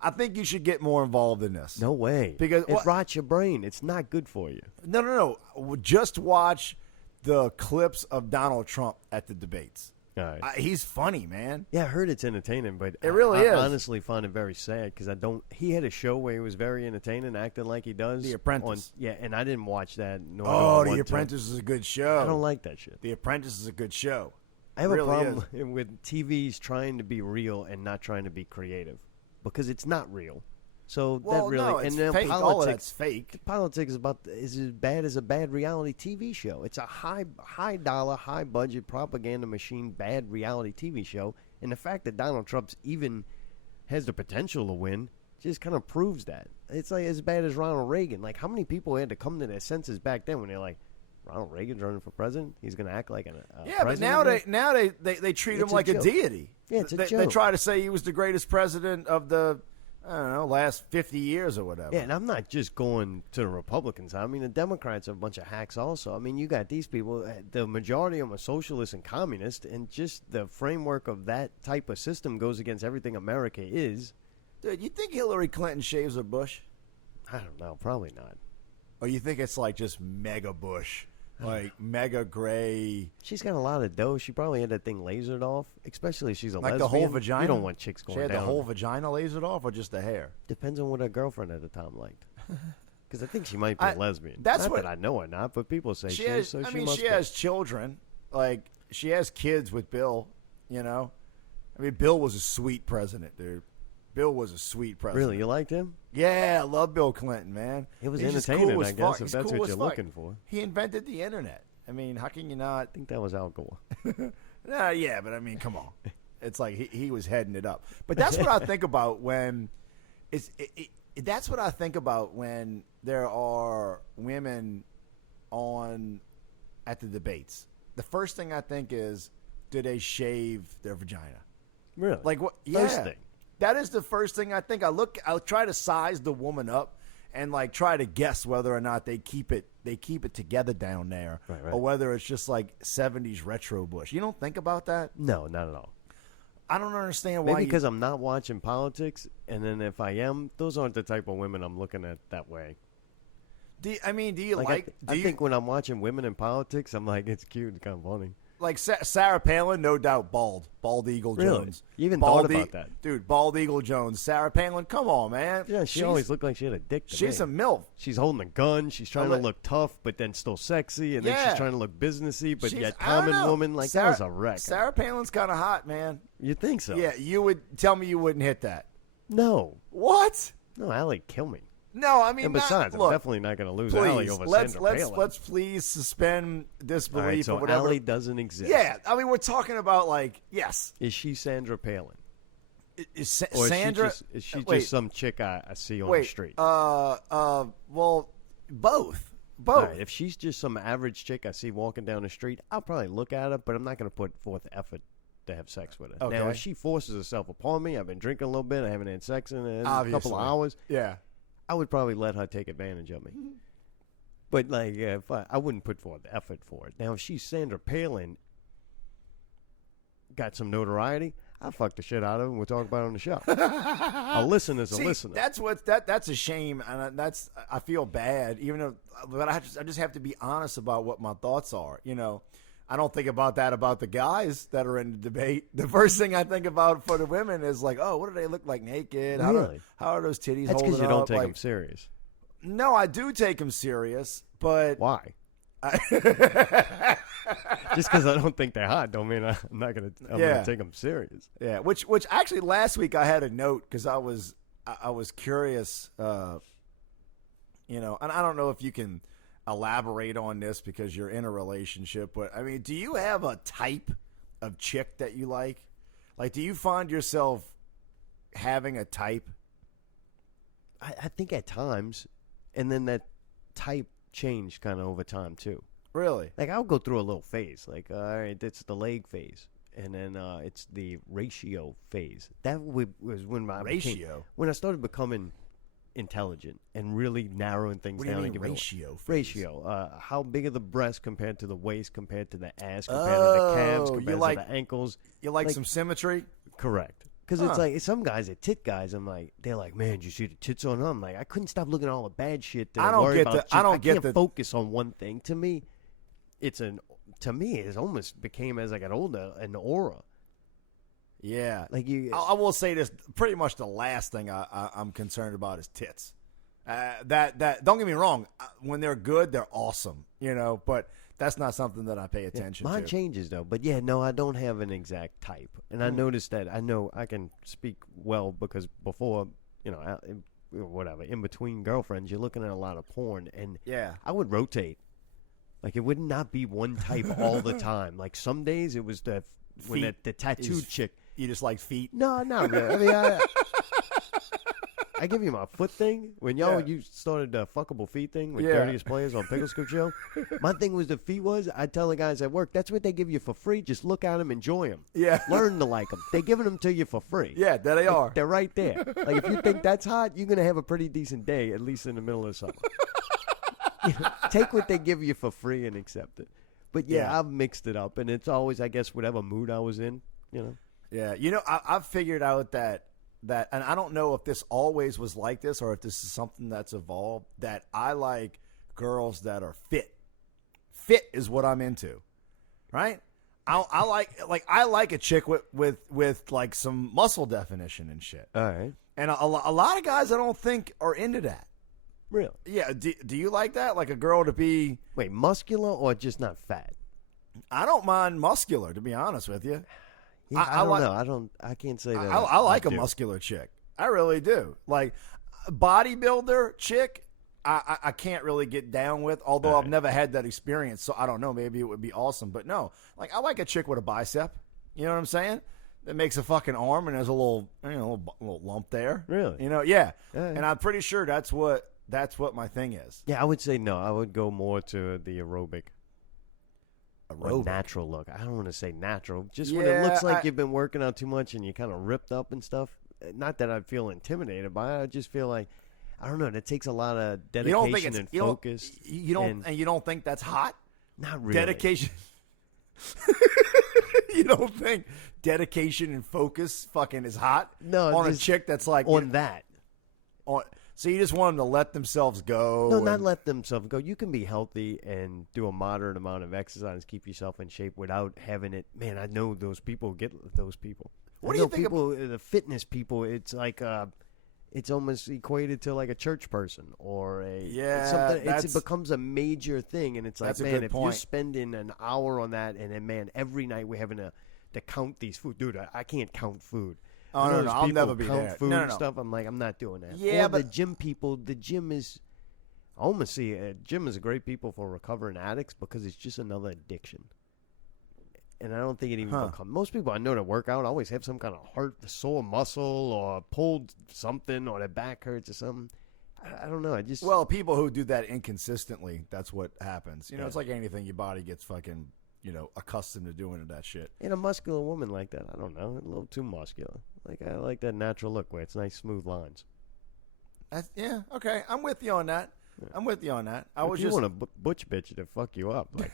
I think you should get more involved in this. No way. Because it rots your brain. It's not good for you. No. Just watch the clips of Donald Trump at the debates. All right. He's funny, man. Yeah, I heard it's entertaining, but it really is. I honestly find it very sad because he had a show where he was very entertaining, acting like he does. The Apprentice. And I didn't watch that. The Apprentice is a good show. I don't like that shit. The Apprentice is a good show. I have a problem with TVs trying to be real and not trying to be creative because it's not real. So that really no, it's and then fake. politics, All of that's fake. Politics is as bad as a bad reality TV show. It's a high dollar, high budget propaganda machine, bad reality TV show. And the fact that Donald Trump's even has the potential to win just kind of proves that. It's like as bad as Ronald Reagan. Like how many people had to come to their senses back then when they're like, Ronald Reagan's running for president. He's going to act like a president. But now they treat him like a deity. Yeah, it's a joke. They try to say he was the greatest president of the last 50 years or whatever. Yeah, and I'm not just going to the Republicans. I mean, the Democrats are a bunch of hacks also. I mean, you got these people, the majority of them are socialists and communists, and just the framework of that type of system goes against everything America is. Dude, you think Hillary Clinton shaves her bush? I don't know. Probably not. Or you think it's like just mega bush? Like mega gray. She's got a lot of dough. She probably had that thing lasered off, especially if she's a like lesbian. The whole vagina? You don't want chicks going down. She had the whole vagina lasered off or just the hair? Depends on what her girlfriend at the time liked. Because I think she might be a lesbian. That's not what that I know her not, but people say she is, so she must she has children. Like, she has kids with Bill, I mean, Bill was a sweet president, dude. Bill was a sweet president. Really? You liked him? Yeah, I love Bill Clinton, man. It was He's just entertaining, cool I as guess, fuck. if He's that's cool what as you're fuck. looking for. He invented the internet. I mean, how can you not? I think that was Al Gore. Yeah, but I mean, come on. It's like he was heading it up. But that's what I think about when that's what I think about when there are women at the debates. The first thing I think is, do they shave their vagina? Really? Like what? First Yeah. thing. That is the first thing I think. I'll try to size the woman up and like try to guess whether or not they keep it together down there, Right. or whether it's just like 70s retro bush. You don't think about that? No, not at all. I don't understand why. Maybe because I'm not watching politics, and then if I am, those aren't the type of women I'm looking at that way. Do you Like, like? I think when I'm watching women in politics, I'm like, it's cute and kind of funny. Like Sarah Palin, no doubt, bald Eagle Really? Jones. You even Bald thought about that? dude? Bald Eagle Jones, Sarah Palin. Come on, man. Yeah, she always looked like she had a dick. To She's me. a MILF. She's holding a gun. She's trying to look tough, but then still sexy, and then Yeah. she's trying to look businessy, but She's- yet I don't common know. woman. Like Sarah, that was a wreck. Sarah Palin's kind of hot, man. You think so? Yeah, you would tell me you wouldn't hit that. No, What? no, Allie, kill me. No, I mean, And besides, look, I'm definitely not going to lose please, Allie over Sandra Palin. let's please suspend disbelief All right, so or whatever. Allie doesn't exist. Yeah, I mean, we're talking about like, yes, Is she Sandra Palin? is Or Sandra? is she wait, just some chick I see on wait, the street? well, both. All right, if she's just some average chick I see walking down the street, I'll probably look at her, but I'm not going to put forth effort to have sex with her. Now, Okay. if she forces herself upon me, I've been drinking a little bit, I haven't had sex in a couple Obviously. of hours, Yeah. I would probably let her take advantage of me. But, like, if I wouldn't put forth effort for it. Now, if she's Sandra Palin, got some notoriety, I'll fuck the shit out of her and we'll talk about it on the show. A listener's a See, listener. that's a shame, and I feel bad, even though, but I just have to be honest about what my thoughts are. You know, I don't think about that about the guys that are in the debate. The first thing I think about for the women is like, oh, what do they look like naked? Really? How are those titties That's holding because you don't up? take Like, them serious. no, I do take them serious, but Why? Just because I don't think they're hot don't mean I'm not going to Yeah. take them serious. yeah, which actually last week I had a note because I was curious, you know, and I don't know if you can elaborate on this because you're in a relationship, but I mean, do you have a type of chick that you like? Like, do you find yourself having a type? I think at times, and then that type changed kind of over time too. Really? Like I'll go through a little phase. Like all right, it's the leg phase, and then it's the ratio phase. That was when when I started becoming intelligent and really narrowing things What do you down. mean and giving ratio? Ratio. How big are the breasts compared to the waist, compared to the ass, compared to the calves, Oh, you compared like- to the ankles. You like some symmetry? Correct. Because Huh. it's like some guys are tit guys. I'm like, they're like, man, did you see the tits on them? I'm like, I couldn't stop looking at all the bad shit. That I don't worry get about the- chicks. I don't I get can't the- focus on one thing. To me, it almost became as I got older an aura. Yeah. Like you, I will say this: pretty much the last thing I'm concerned about is tits. That don't get me wrong. When they're good, they're awesome, you know. But that's not something that I pay attention mine to. changes though. But yeah, no, I don't have an exact type, and I noticed that. I know I can speak well because before, you know, whatever, in between girlfriends, you're looking at a lot of porn, and Yeah. I would rotate. Like it would not be one type all the time. Like some days it was the tattooed Is- chick. You just like feet. No, not really. I mean, I give you my foot thing. When you started the fuckable feet thing with Yeah. Dirtiest Players on Pickle Scoop Show, my thing was the feet was, I tell the guys at work, that's what they give you for free. Just look at them, enjoy them. Yeah. Learn to like them. They're giving them to you for free. Yeah, there they are. They're right there. Like, if you think that's hot, you're going to have a pretty decent day, at least in the middle of summer. You know, take what they give you for free and accept it. But, yeah, I've mixed it up, and it's always, I guess, whatever mood I was in, you know. Yeah, you know, I've figured out that, and I don't know if this always was like this or if this is something that's evolved, that I like girls that are fit. Fit is what I'm into, right? I like a chick with like some muscle definition and shit. All right. And a lot of guys I don't think are into that. Really? Yeah, do you like that? Like a girl to be? Wait, muscular or just not fat? I don't mind muscular, to be honest with you. Yeah, I I don't like- know. I can't say that. I like a do. muscular chick. I really do. Like bodybuilder chick, I can't really get down with. Although All I've right. never had that experience, so I don't know. Maybe it would be awesome, but no. Like I like a chick with a bicep. You know what I'm saying? That makes a fucking arm and there's a little, little lump there. Really? You know? Yeah. All right. And I'm pretty sure that's what my thing is. Yeah, I would say no. I would go more to the aerobic. Or natural look. I don't want to say natural. Just when it Yeah, looks like you've been working out too much and you're kind of ripped up and stuff. not that I feel intimidated by it. I just feel like, I don't know, that takes a lot of You don't think dedication it's and focus. you don't think that's hot? Not really. Dedication. You don't think dedication and focus fucking is hot? No, on a just chick that's like on that. So you just want them to let themselves go? No, not let themselves go. You can be healthy and do a moderate amount of exercise, keep yourself in shape without having it. Man, I know those people get those people. What I do you know think people, the fitness people, it's like it's almost equated to like a church person or it becomes a major thing, and it's like, man, if you're spending an hour on that, and then, man, every night we're having to count these food. Dude, I can't count food. Oh, no, I'll never be count there. Food no. and stuff. I'm like, I'm not doing that. Yeah, or but the gym people, the gym is, I almost see gym is a great people for recovering addicts because it's just another addiction. And I don't think it even becomes. Most people I know that work out always have some kind of sore muscle or pulled something or their back hurts or something. I don't know. Well, people who do that inconsistently, that's what happens. You know, it's like anything. Your body gets fucking, accustomed to doing that shit. And a muscular woman like that, I don't know, a little too muscular. Like, I like that natural look where it's nice, smooth lines. Yeah, okay. I'm with you on that. Yeah. If you want a butch bitch to fuck you up, like,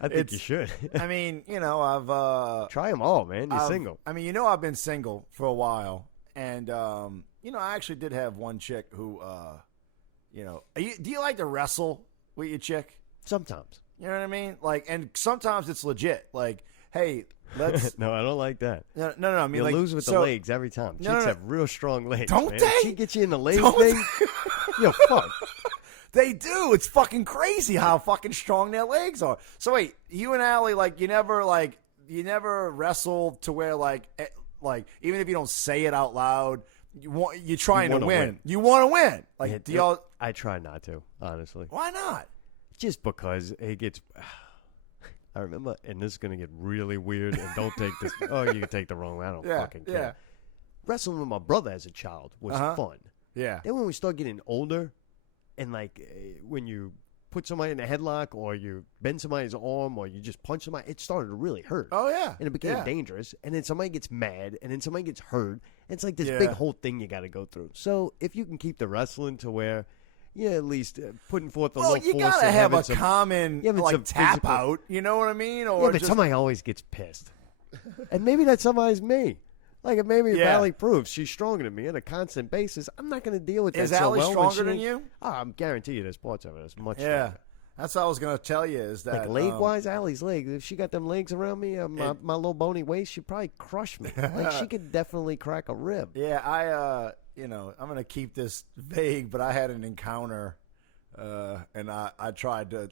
I think you should. I mean, I've try them all, man. You're single. I mean, I've been single for a while, and I actually did have one chick who, do you like to wrestle with your chick? Sometimes. You know what I mean? Like, and sometimes it's legit. Like, hey, let's. No, I don't like that. No. I mean, you lose with the legs every time. Chicks have real strong legs. Don't man. they? If she gets you in the leg thing. Yo, fuck. They do. It's fucking crazy how fucking strong their legs are. So wait, you and Allie, you never wrestle to where like even if you don't say it out loud, you're trying to win. You want to win. Like, do y'all? I try not to, honestly. Why not? Just because it gets. I remember, and this is gonna get really weird. And don't take this. Oh, you can take the wrong way. I don't fucking care. Yeah. Wrestling with my brother as a child was fun. Yeah. Then when we start getting older, and when you put somebody in a headlock, or you bend somebody's arm, or you just punch somebody, it started to really hurt. Oh yeah. And it became dangerous. And then somebody gets mad, and then somebody gets hurt. And it's like this big whole thing you got to go through. So if you can keep the wrestling to where. Yeah, at least putting forth a little force. Well, you gotta have a common tap physical, out. You know what I mean? Or yeah, but somebody always gets pissed, and maybe that somebody's me. Like, maybe if Allie proves she's stronger than me on a constant basis, I'm not going to deal with that. Is Allie stronger than you? Oh, I'm guarantee you, there's parts of it that's much stronger. stronger. That's what I was going to tell you. Is that leg-wise, Allie's legs? If she got them legs around me, my little bony waist, she'd probably crush me. Like, she could definitely crack a rib. Yeah, I'm going to keep this vague, but I had an encounter. And I tried to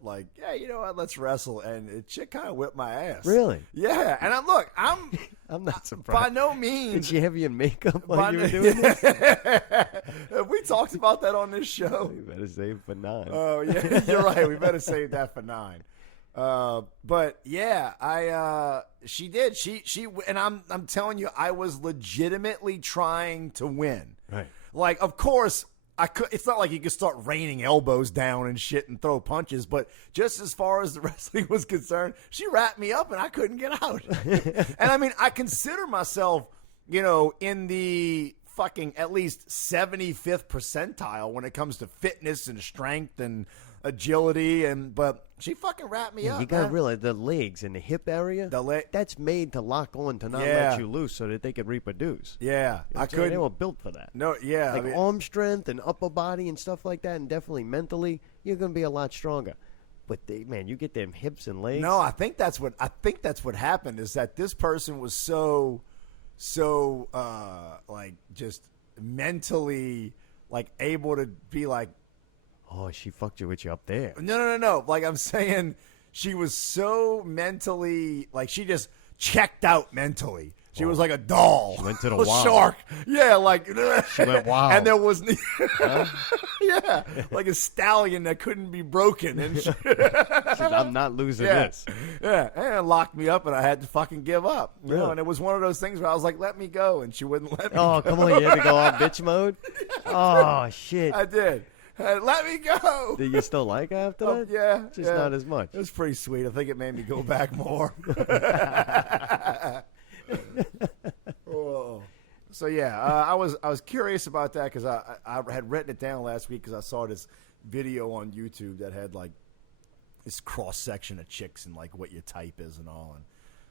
you know what, let's wrestle, and it chick kind of whipped my ass. Really? Yeah, and I'm I'm not surprised. By no means. Did she have you in makeup while you were doing this? Have we talked about that on this show? We better save it for 9. Oh yeah, you're right. We better save that for 9. But yeah, she did. She and I'm telling you, I was legitimately trying to win. Right. Like, of course. It's not like you could start raining elbows down and shit and throw punches, but just as far as the wrestling was concerned, she wrapped me up and I couldn't get out. And I mean, I consider myself, in the fucking at least 75th percentile when it comes to fitness and strength and agility, but she fucking wrapped me up. You gotta realize the legs and the hip area. That's made to lock on to not let you loose, so that they could reproduce. Yeah, I couldn't. They were built for that. No, yeah, like arm strength and upper body and stuff like that, and definitely mentally, you're gonna be a lot stronger. But man, you get them hips and legs. No, I think that's what happened. Is that this person was so just mentally able to be like. Oh, she fucked you with you up there. No. Like, I'm saying, she was so mentally, she just checked out mentally. She was like a doll. She went to the wild. Shark. Yeah, she went wild. And there was, yeah, like a stallion that couldn't be broken. And she said, I'm not losing this. Yeah, and it locked me up, and I had to fucking give up. You know, and it was one of those things where I was like, let me go, and she wouldn't let me go. Oh, come on, you had to go on bitch mode? Oh, shit. I did. Let me go. Do you still like her after that? Yeah. Just not as much. It was pretty sweet. I think it made me go back more. Oh. So yeah, I was curious about that because I had written it down last week because I saw this video on YouTube that had like this cross section of chicks and like what your type is and all. And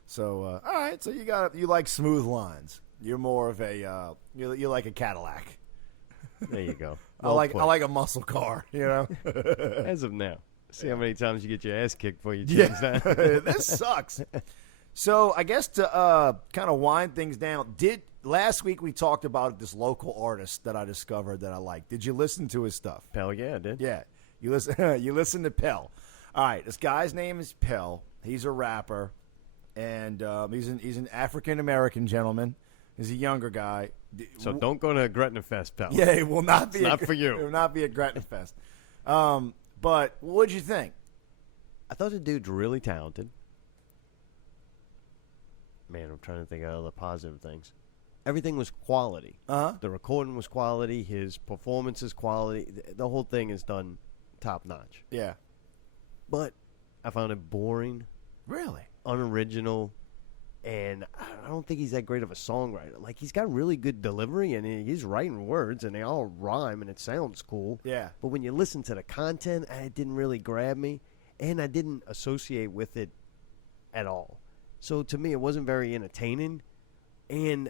so all right, so you like smooth lines. You're more of a you like a Cadillac. There you go. I like a muscle car. You know. As of now, see how many times you get your ass kicked before you change that. This sucks. So I guess to kind of wind things down, last week we talked about this local artist that I discovered that I like. Did you listen to his stuff? Hell yeah, I did. Yeah, you listen. You listen to Pell. All right, this guy's name is Pell. He's a rapper, and he's an African American gentleman. He's a younger guy. So don't go to Gretna Fest, pal. Yeah, it will not be. Not for you. It will not be a Gretna Fest. But what'd you think? I thought the dude's really talented. Man, I'm trying to think of other positive things. Everything was quality. The recording was quality. His performance is quality. The whole thing is done top notch. Yeah. But I found it boring. Really? Unoriginal. And I don't think he's that great of a songwriter. Like, he's got really good delivery, and he's writing words, and they all rhyme, and it sounds cool. Yeah. But when you listen to the content, it didn't really grab me, and I didn't associate with it at all. So to me, it wasn't very entertaining, and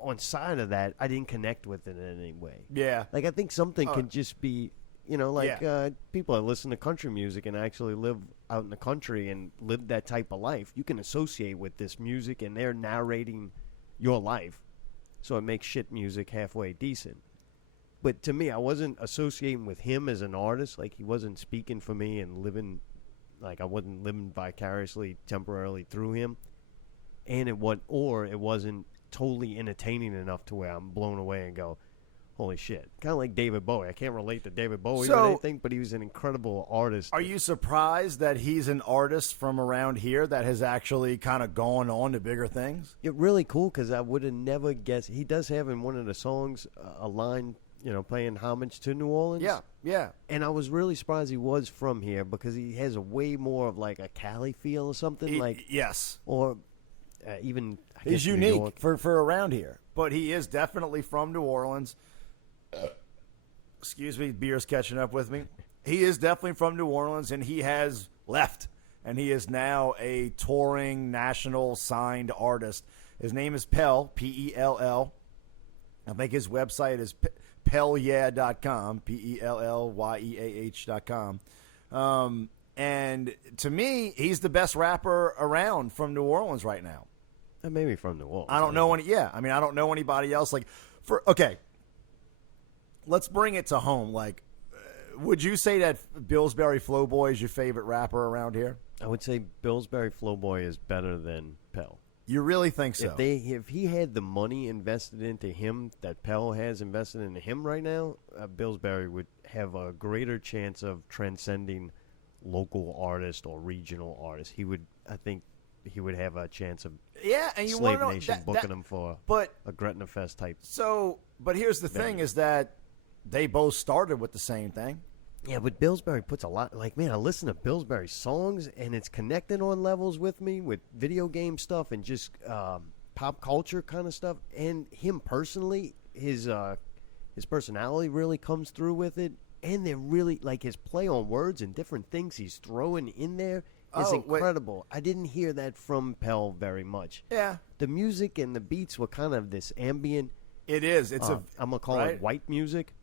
on side of that, I didn't connect with it in any way. Yeah. Like, I think something can just be, people that listen to country music and actually live out in the country and live that type of life, you can associate with this music, and they're narrating your life, so it makes shit music halfway decent. But to me, I wasn't associating with him as an artist. Like, he wasn't speaking for me and living, like, I wasn't living vicariously temporarily through him. And it wasn't totally entertaining enough to where I'm blown away and go, holy shit. Kind of like David Bowie. I can't relate to David Bowie or anything, but he was an incredible artist. Are you surprised that he's an artist from around here that has actually kind of gone on to bigger things? It's really cool because I would have never guessed. He does have in one of the songs a line, paying homage to New Orleans. Yeah, yeah. And I was really surprised he was from here because he has a way more of like a Cali feel or something. Yes. Or even, I he's guess New unique York. for around here. But he is definitely from New Orleans. Excuse me, beer's catching up with me. He is definitely from New Orleans, and he has left. And he is now a touring, national signed artist. His name is Pell, P-E-L-L. I think his website is pellyeah.com, Pellyeah.com. And to me, he's the best rapper around from New Orleans right now. Maybe from New Orleans. I don't know I don't know anybody else. Let's bring it to home. Like, would you say that Pillsbury Flowboy is your favorite rapper around here? I would say Pillsbury Flowboy is better than Pell. You really think so? If he had the money invested into him that Pell has invested into him right now, Pillsbury would have a greater chance of transcending local artist or regional artist. I think he would have a chance of and you Slave know, Nation booking him for a Gretna Fest type. So, but here's the thing is that they both started with the same thing. Yeah, but Pillsbury puts a lot. Like, man, I listen to Pillsbury songs, and it's connected on levels with me with video game stuff and just pop culture kind of stuff. And him personally, his personality really comes through with it. And they're really, like, his play on words and different things he's throwing in there is incredible. I didn't hear that from Pell very much. Yeah. The music and the beats were kind of this ambient. It is. It's I'm going to call it white music.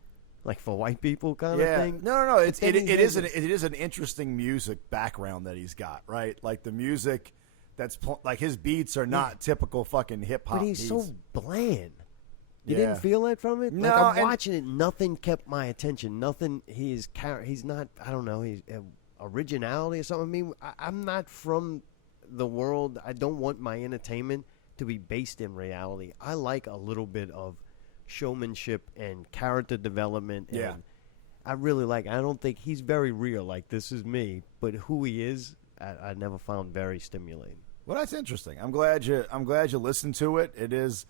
Like for white people kind of thing? No. It is an interesting music background that he's got, right? Like the music like his beats are not typical fucking hip hop. But he's so bland. You Yeah. didn't feel that from it? No, like I'm watching it, nothing kept my attention. Nothing, he's not, I don't know, he's originality or something. I mean, I'm not from the world. I don't want my entertainment to be based in reality. I like a little bit of showmanship and character development. And Yeah. I really like, I don't think he's very real, like this is me, but who he is, I never found very stimulating. Well, that's interesting. I'm glad you listened to it. It is,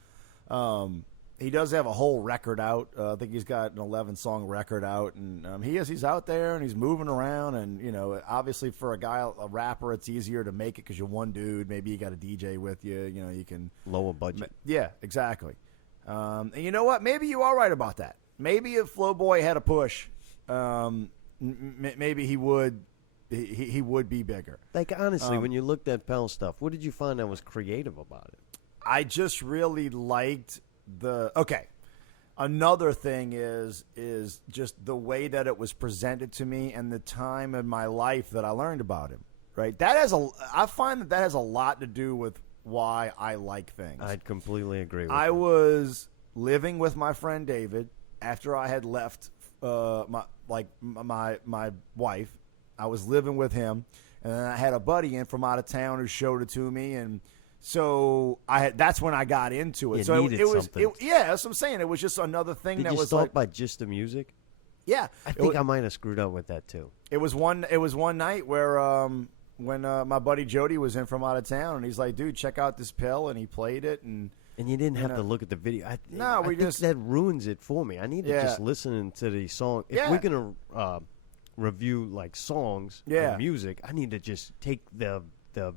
he does have a whole record out. I think he's got an 11-song record out, and he's out there and he's moving around. And obviously for a rapper, it's easier to make it because you're one dude. Maybe you got a DJ with you. You can Lower budget. Yeah, exactly. And you know what? Maybe you are right about that. Maybe if Flo Boy had a push, maybe he would be bigger. Like, honestly, when you looked at Pell stuff, what did you find that was creative about it? I just really liked another thing is just the way that it was presented to me and the time in my life that I learned about him. Right? I find that has a lot to do with why I like things. I'd completely agree with I you. was living with my friend David after I had left my wife. I was living with him, and then I had a buddy in from out of town who showed it to me, and so that's when I got into it. You so needed it was something. That's what I'm saying. It was just another thing Did that you was start like, by just the music? yeah. I think I might have screwed up with that too. It was one night where when my buddy Jody was in from out of town, and he's like, "Dude, check out this pill," and he played it, and you didn't have to look at the video. I think just that ruins it for me. I need to just listen to the song. If we're gonna review like songs and music, I need to just take the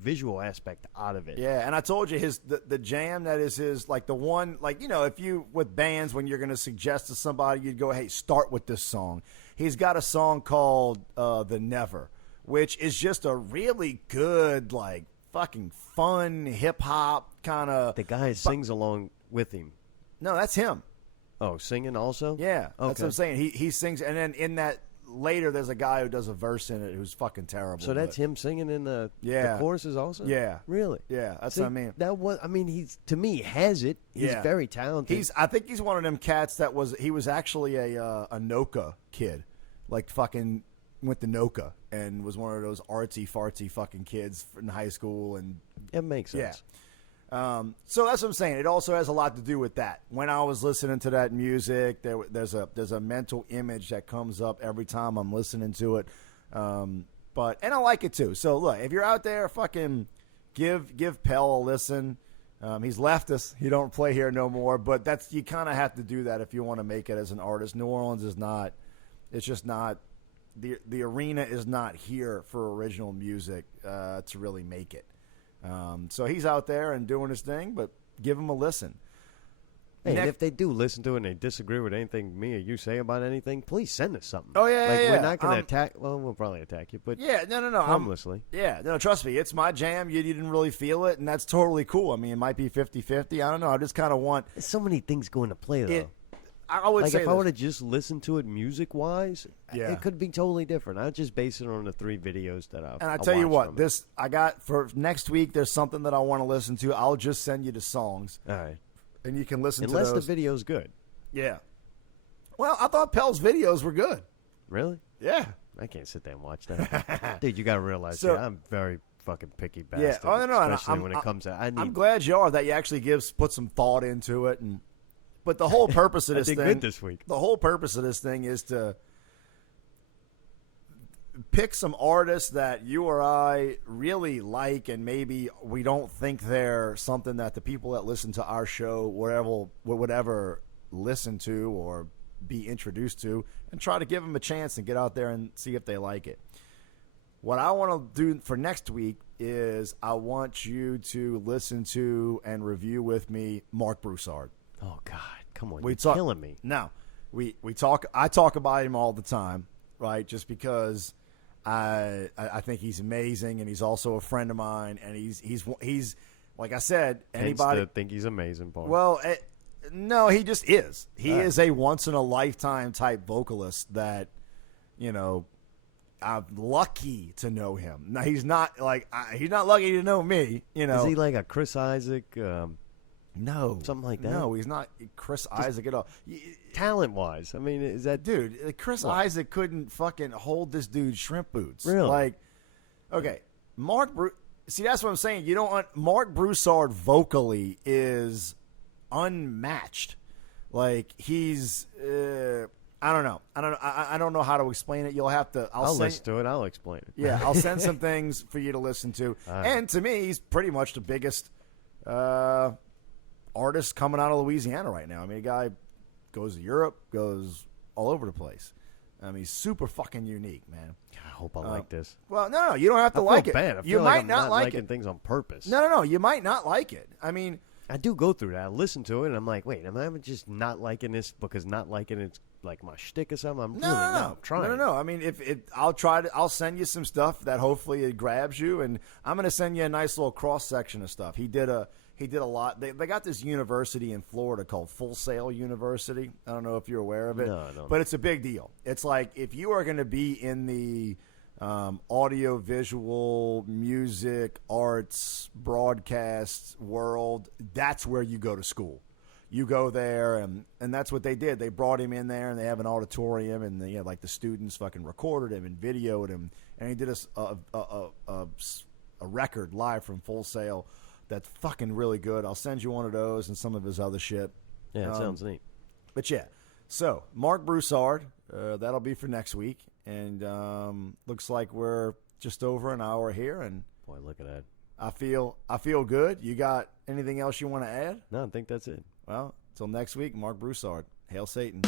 visual aspect out of it. Yeah, and I told you the jam that is his, like the one, like, you know, if you with bands when you're going to suggest to somebody, you'd go, hey, start with this song. He's got a song called The Never, which is just a really good, like, fucking fun hip hop kind of. The guy sings along with him. No, that's him. Oh, singing also? Yeah, okay. That's what I'm saying. He sings, and then in that later, there's a guy who does a verse in it who's fucking terrible. So that's him singing in the choruses also? Yeah. Really? Yeah, that's See, what I mean. That was, I mean, he's, to me, has it. He's very talented. I think he's one of them cats he was actually a Noka kid, like fucking went to Noka and was one of those artsy fartsy fucking kids in high school, and it makes sense. Yeah. So that's what I'm saying. It also has a lot to do with that. When I was listening to that music, there's a mental image that comes up every time I'm listening to it. And I like it too. So look, if you're out there, fucking give Pell a listen. He's left us. He don't play here no more. But you kind of have to do that if you want to make it as an artist. New Orleans is not. It's just not. The arena is not here for original music to really make it. So he's out there and doing his thing, but give him a listen. Hey, and if they do listen to it and they disagree with anything me or you say about anything, please send us something. Oh, yeah, like, yeah. We're not going to attack. Well, we'll probably attack you, but no. harmlessly. Trust me. It's my jam. You didn't really feel it, and that's totally cool. I mean, it might be 50-50. I don't know. I just kind of want. There's so many things go into play, though. I would like say if I would have just listened to it music-wise, Yeah. it could be totally different. I'd just base it on the 3 videos that I've And I tell you what, from it. I got for next week. There's something that I want to listen to. I'll just send you the songs, All right. and you can listen Unless to those. the video's good. Yeah. Well, I thought Pell's videos were good. Really? Yeah. I can't sit there and watch that. Dude, you got to realize, So- I'm very fucking picky bastard. Yeah. Oh, no. Especially when it comes to... I'm glad you are, that you actually put some thought into it. But the whole purpose of this did thing... good this week. The whole purpose of this thing is to pick some artists that you or I really like, and maybe we don't think they're something that the people that listen to our show would ever listen to or be introduced to, and try to give them a chance and get out there and see if they like it. What I want to do for next week is I want you to listen to and review with me Mark Broussard. Oh, God. Come on. You're killing me. No. I talk about him all the time, right? Just because I think he's amazing, and he's also a friend of mine, and he's like I said, anybody think he's amazing, Paul. Well, no, he just is. He is a once in a lifetime type vocalist that, you know, I'm lucky to know him. Now he's not lucky to know me. You know, is he like a Chris Isaac? No, something like that. No, he's not Chris Isaac at all. Talent wise, I mean, is that dude? Chris Isaac couldn't fucking hold this dude's shrimp boots. Really? Like, okay, see, that's what I'm saying. You don't want Mark Broussard vocally is unmatched. Like he's. I don't know. I don't know how to explain it. You'll have to. I'll listen to it. I'll explain it. Yeah, I'll send some things for you to listen to. And to me, he's pretty much the biggest artist coming out of Louisiana right now. I mean, a guy goes to Europe, goes all over the place. He's super fucking unique, man. I hope I like this. Well, no, you don't have to I like feel it. bad. I feel you like might I'm not like liking it. things on purpose. No, you might not like it. I mean, I do go through that. I listen to it, and I'm like, wait, am I just not liking this because not liking it's like my shtick or something? I'm really not trying. No. I mean, if I'll send you some stuff that hopefully it grabs you, and I'm going to send you a nice little cross section of stuff. He did a lot. They got this university in Florida called Full Sail University. I don't know if you're aware of it, No, I don't. but it's a big deal. It's like if you are going to be in the audio, visual, music, arts, broadcast world, that's where you go to school. You go there, and that's what they did. They brought him in there, and they have an auditorium, and like the students fucking recorded him and videoed him, and he did a record live from Full Sail that's fucking really good. I'll send you one of those and some of his other shit. Yeah, it sounds neat. But yeah, so Mark Broussard, that'll be for next week. And looks like we're just over an hour here, and Boy, look at that. I feel good. You got anything else you want to add? No, I think that's it. Well, until next week, Mark Broussard. Hail Satan.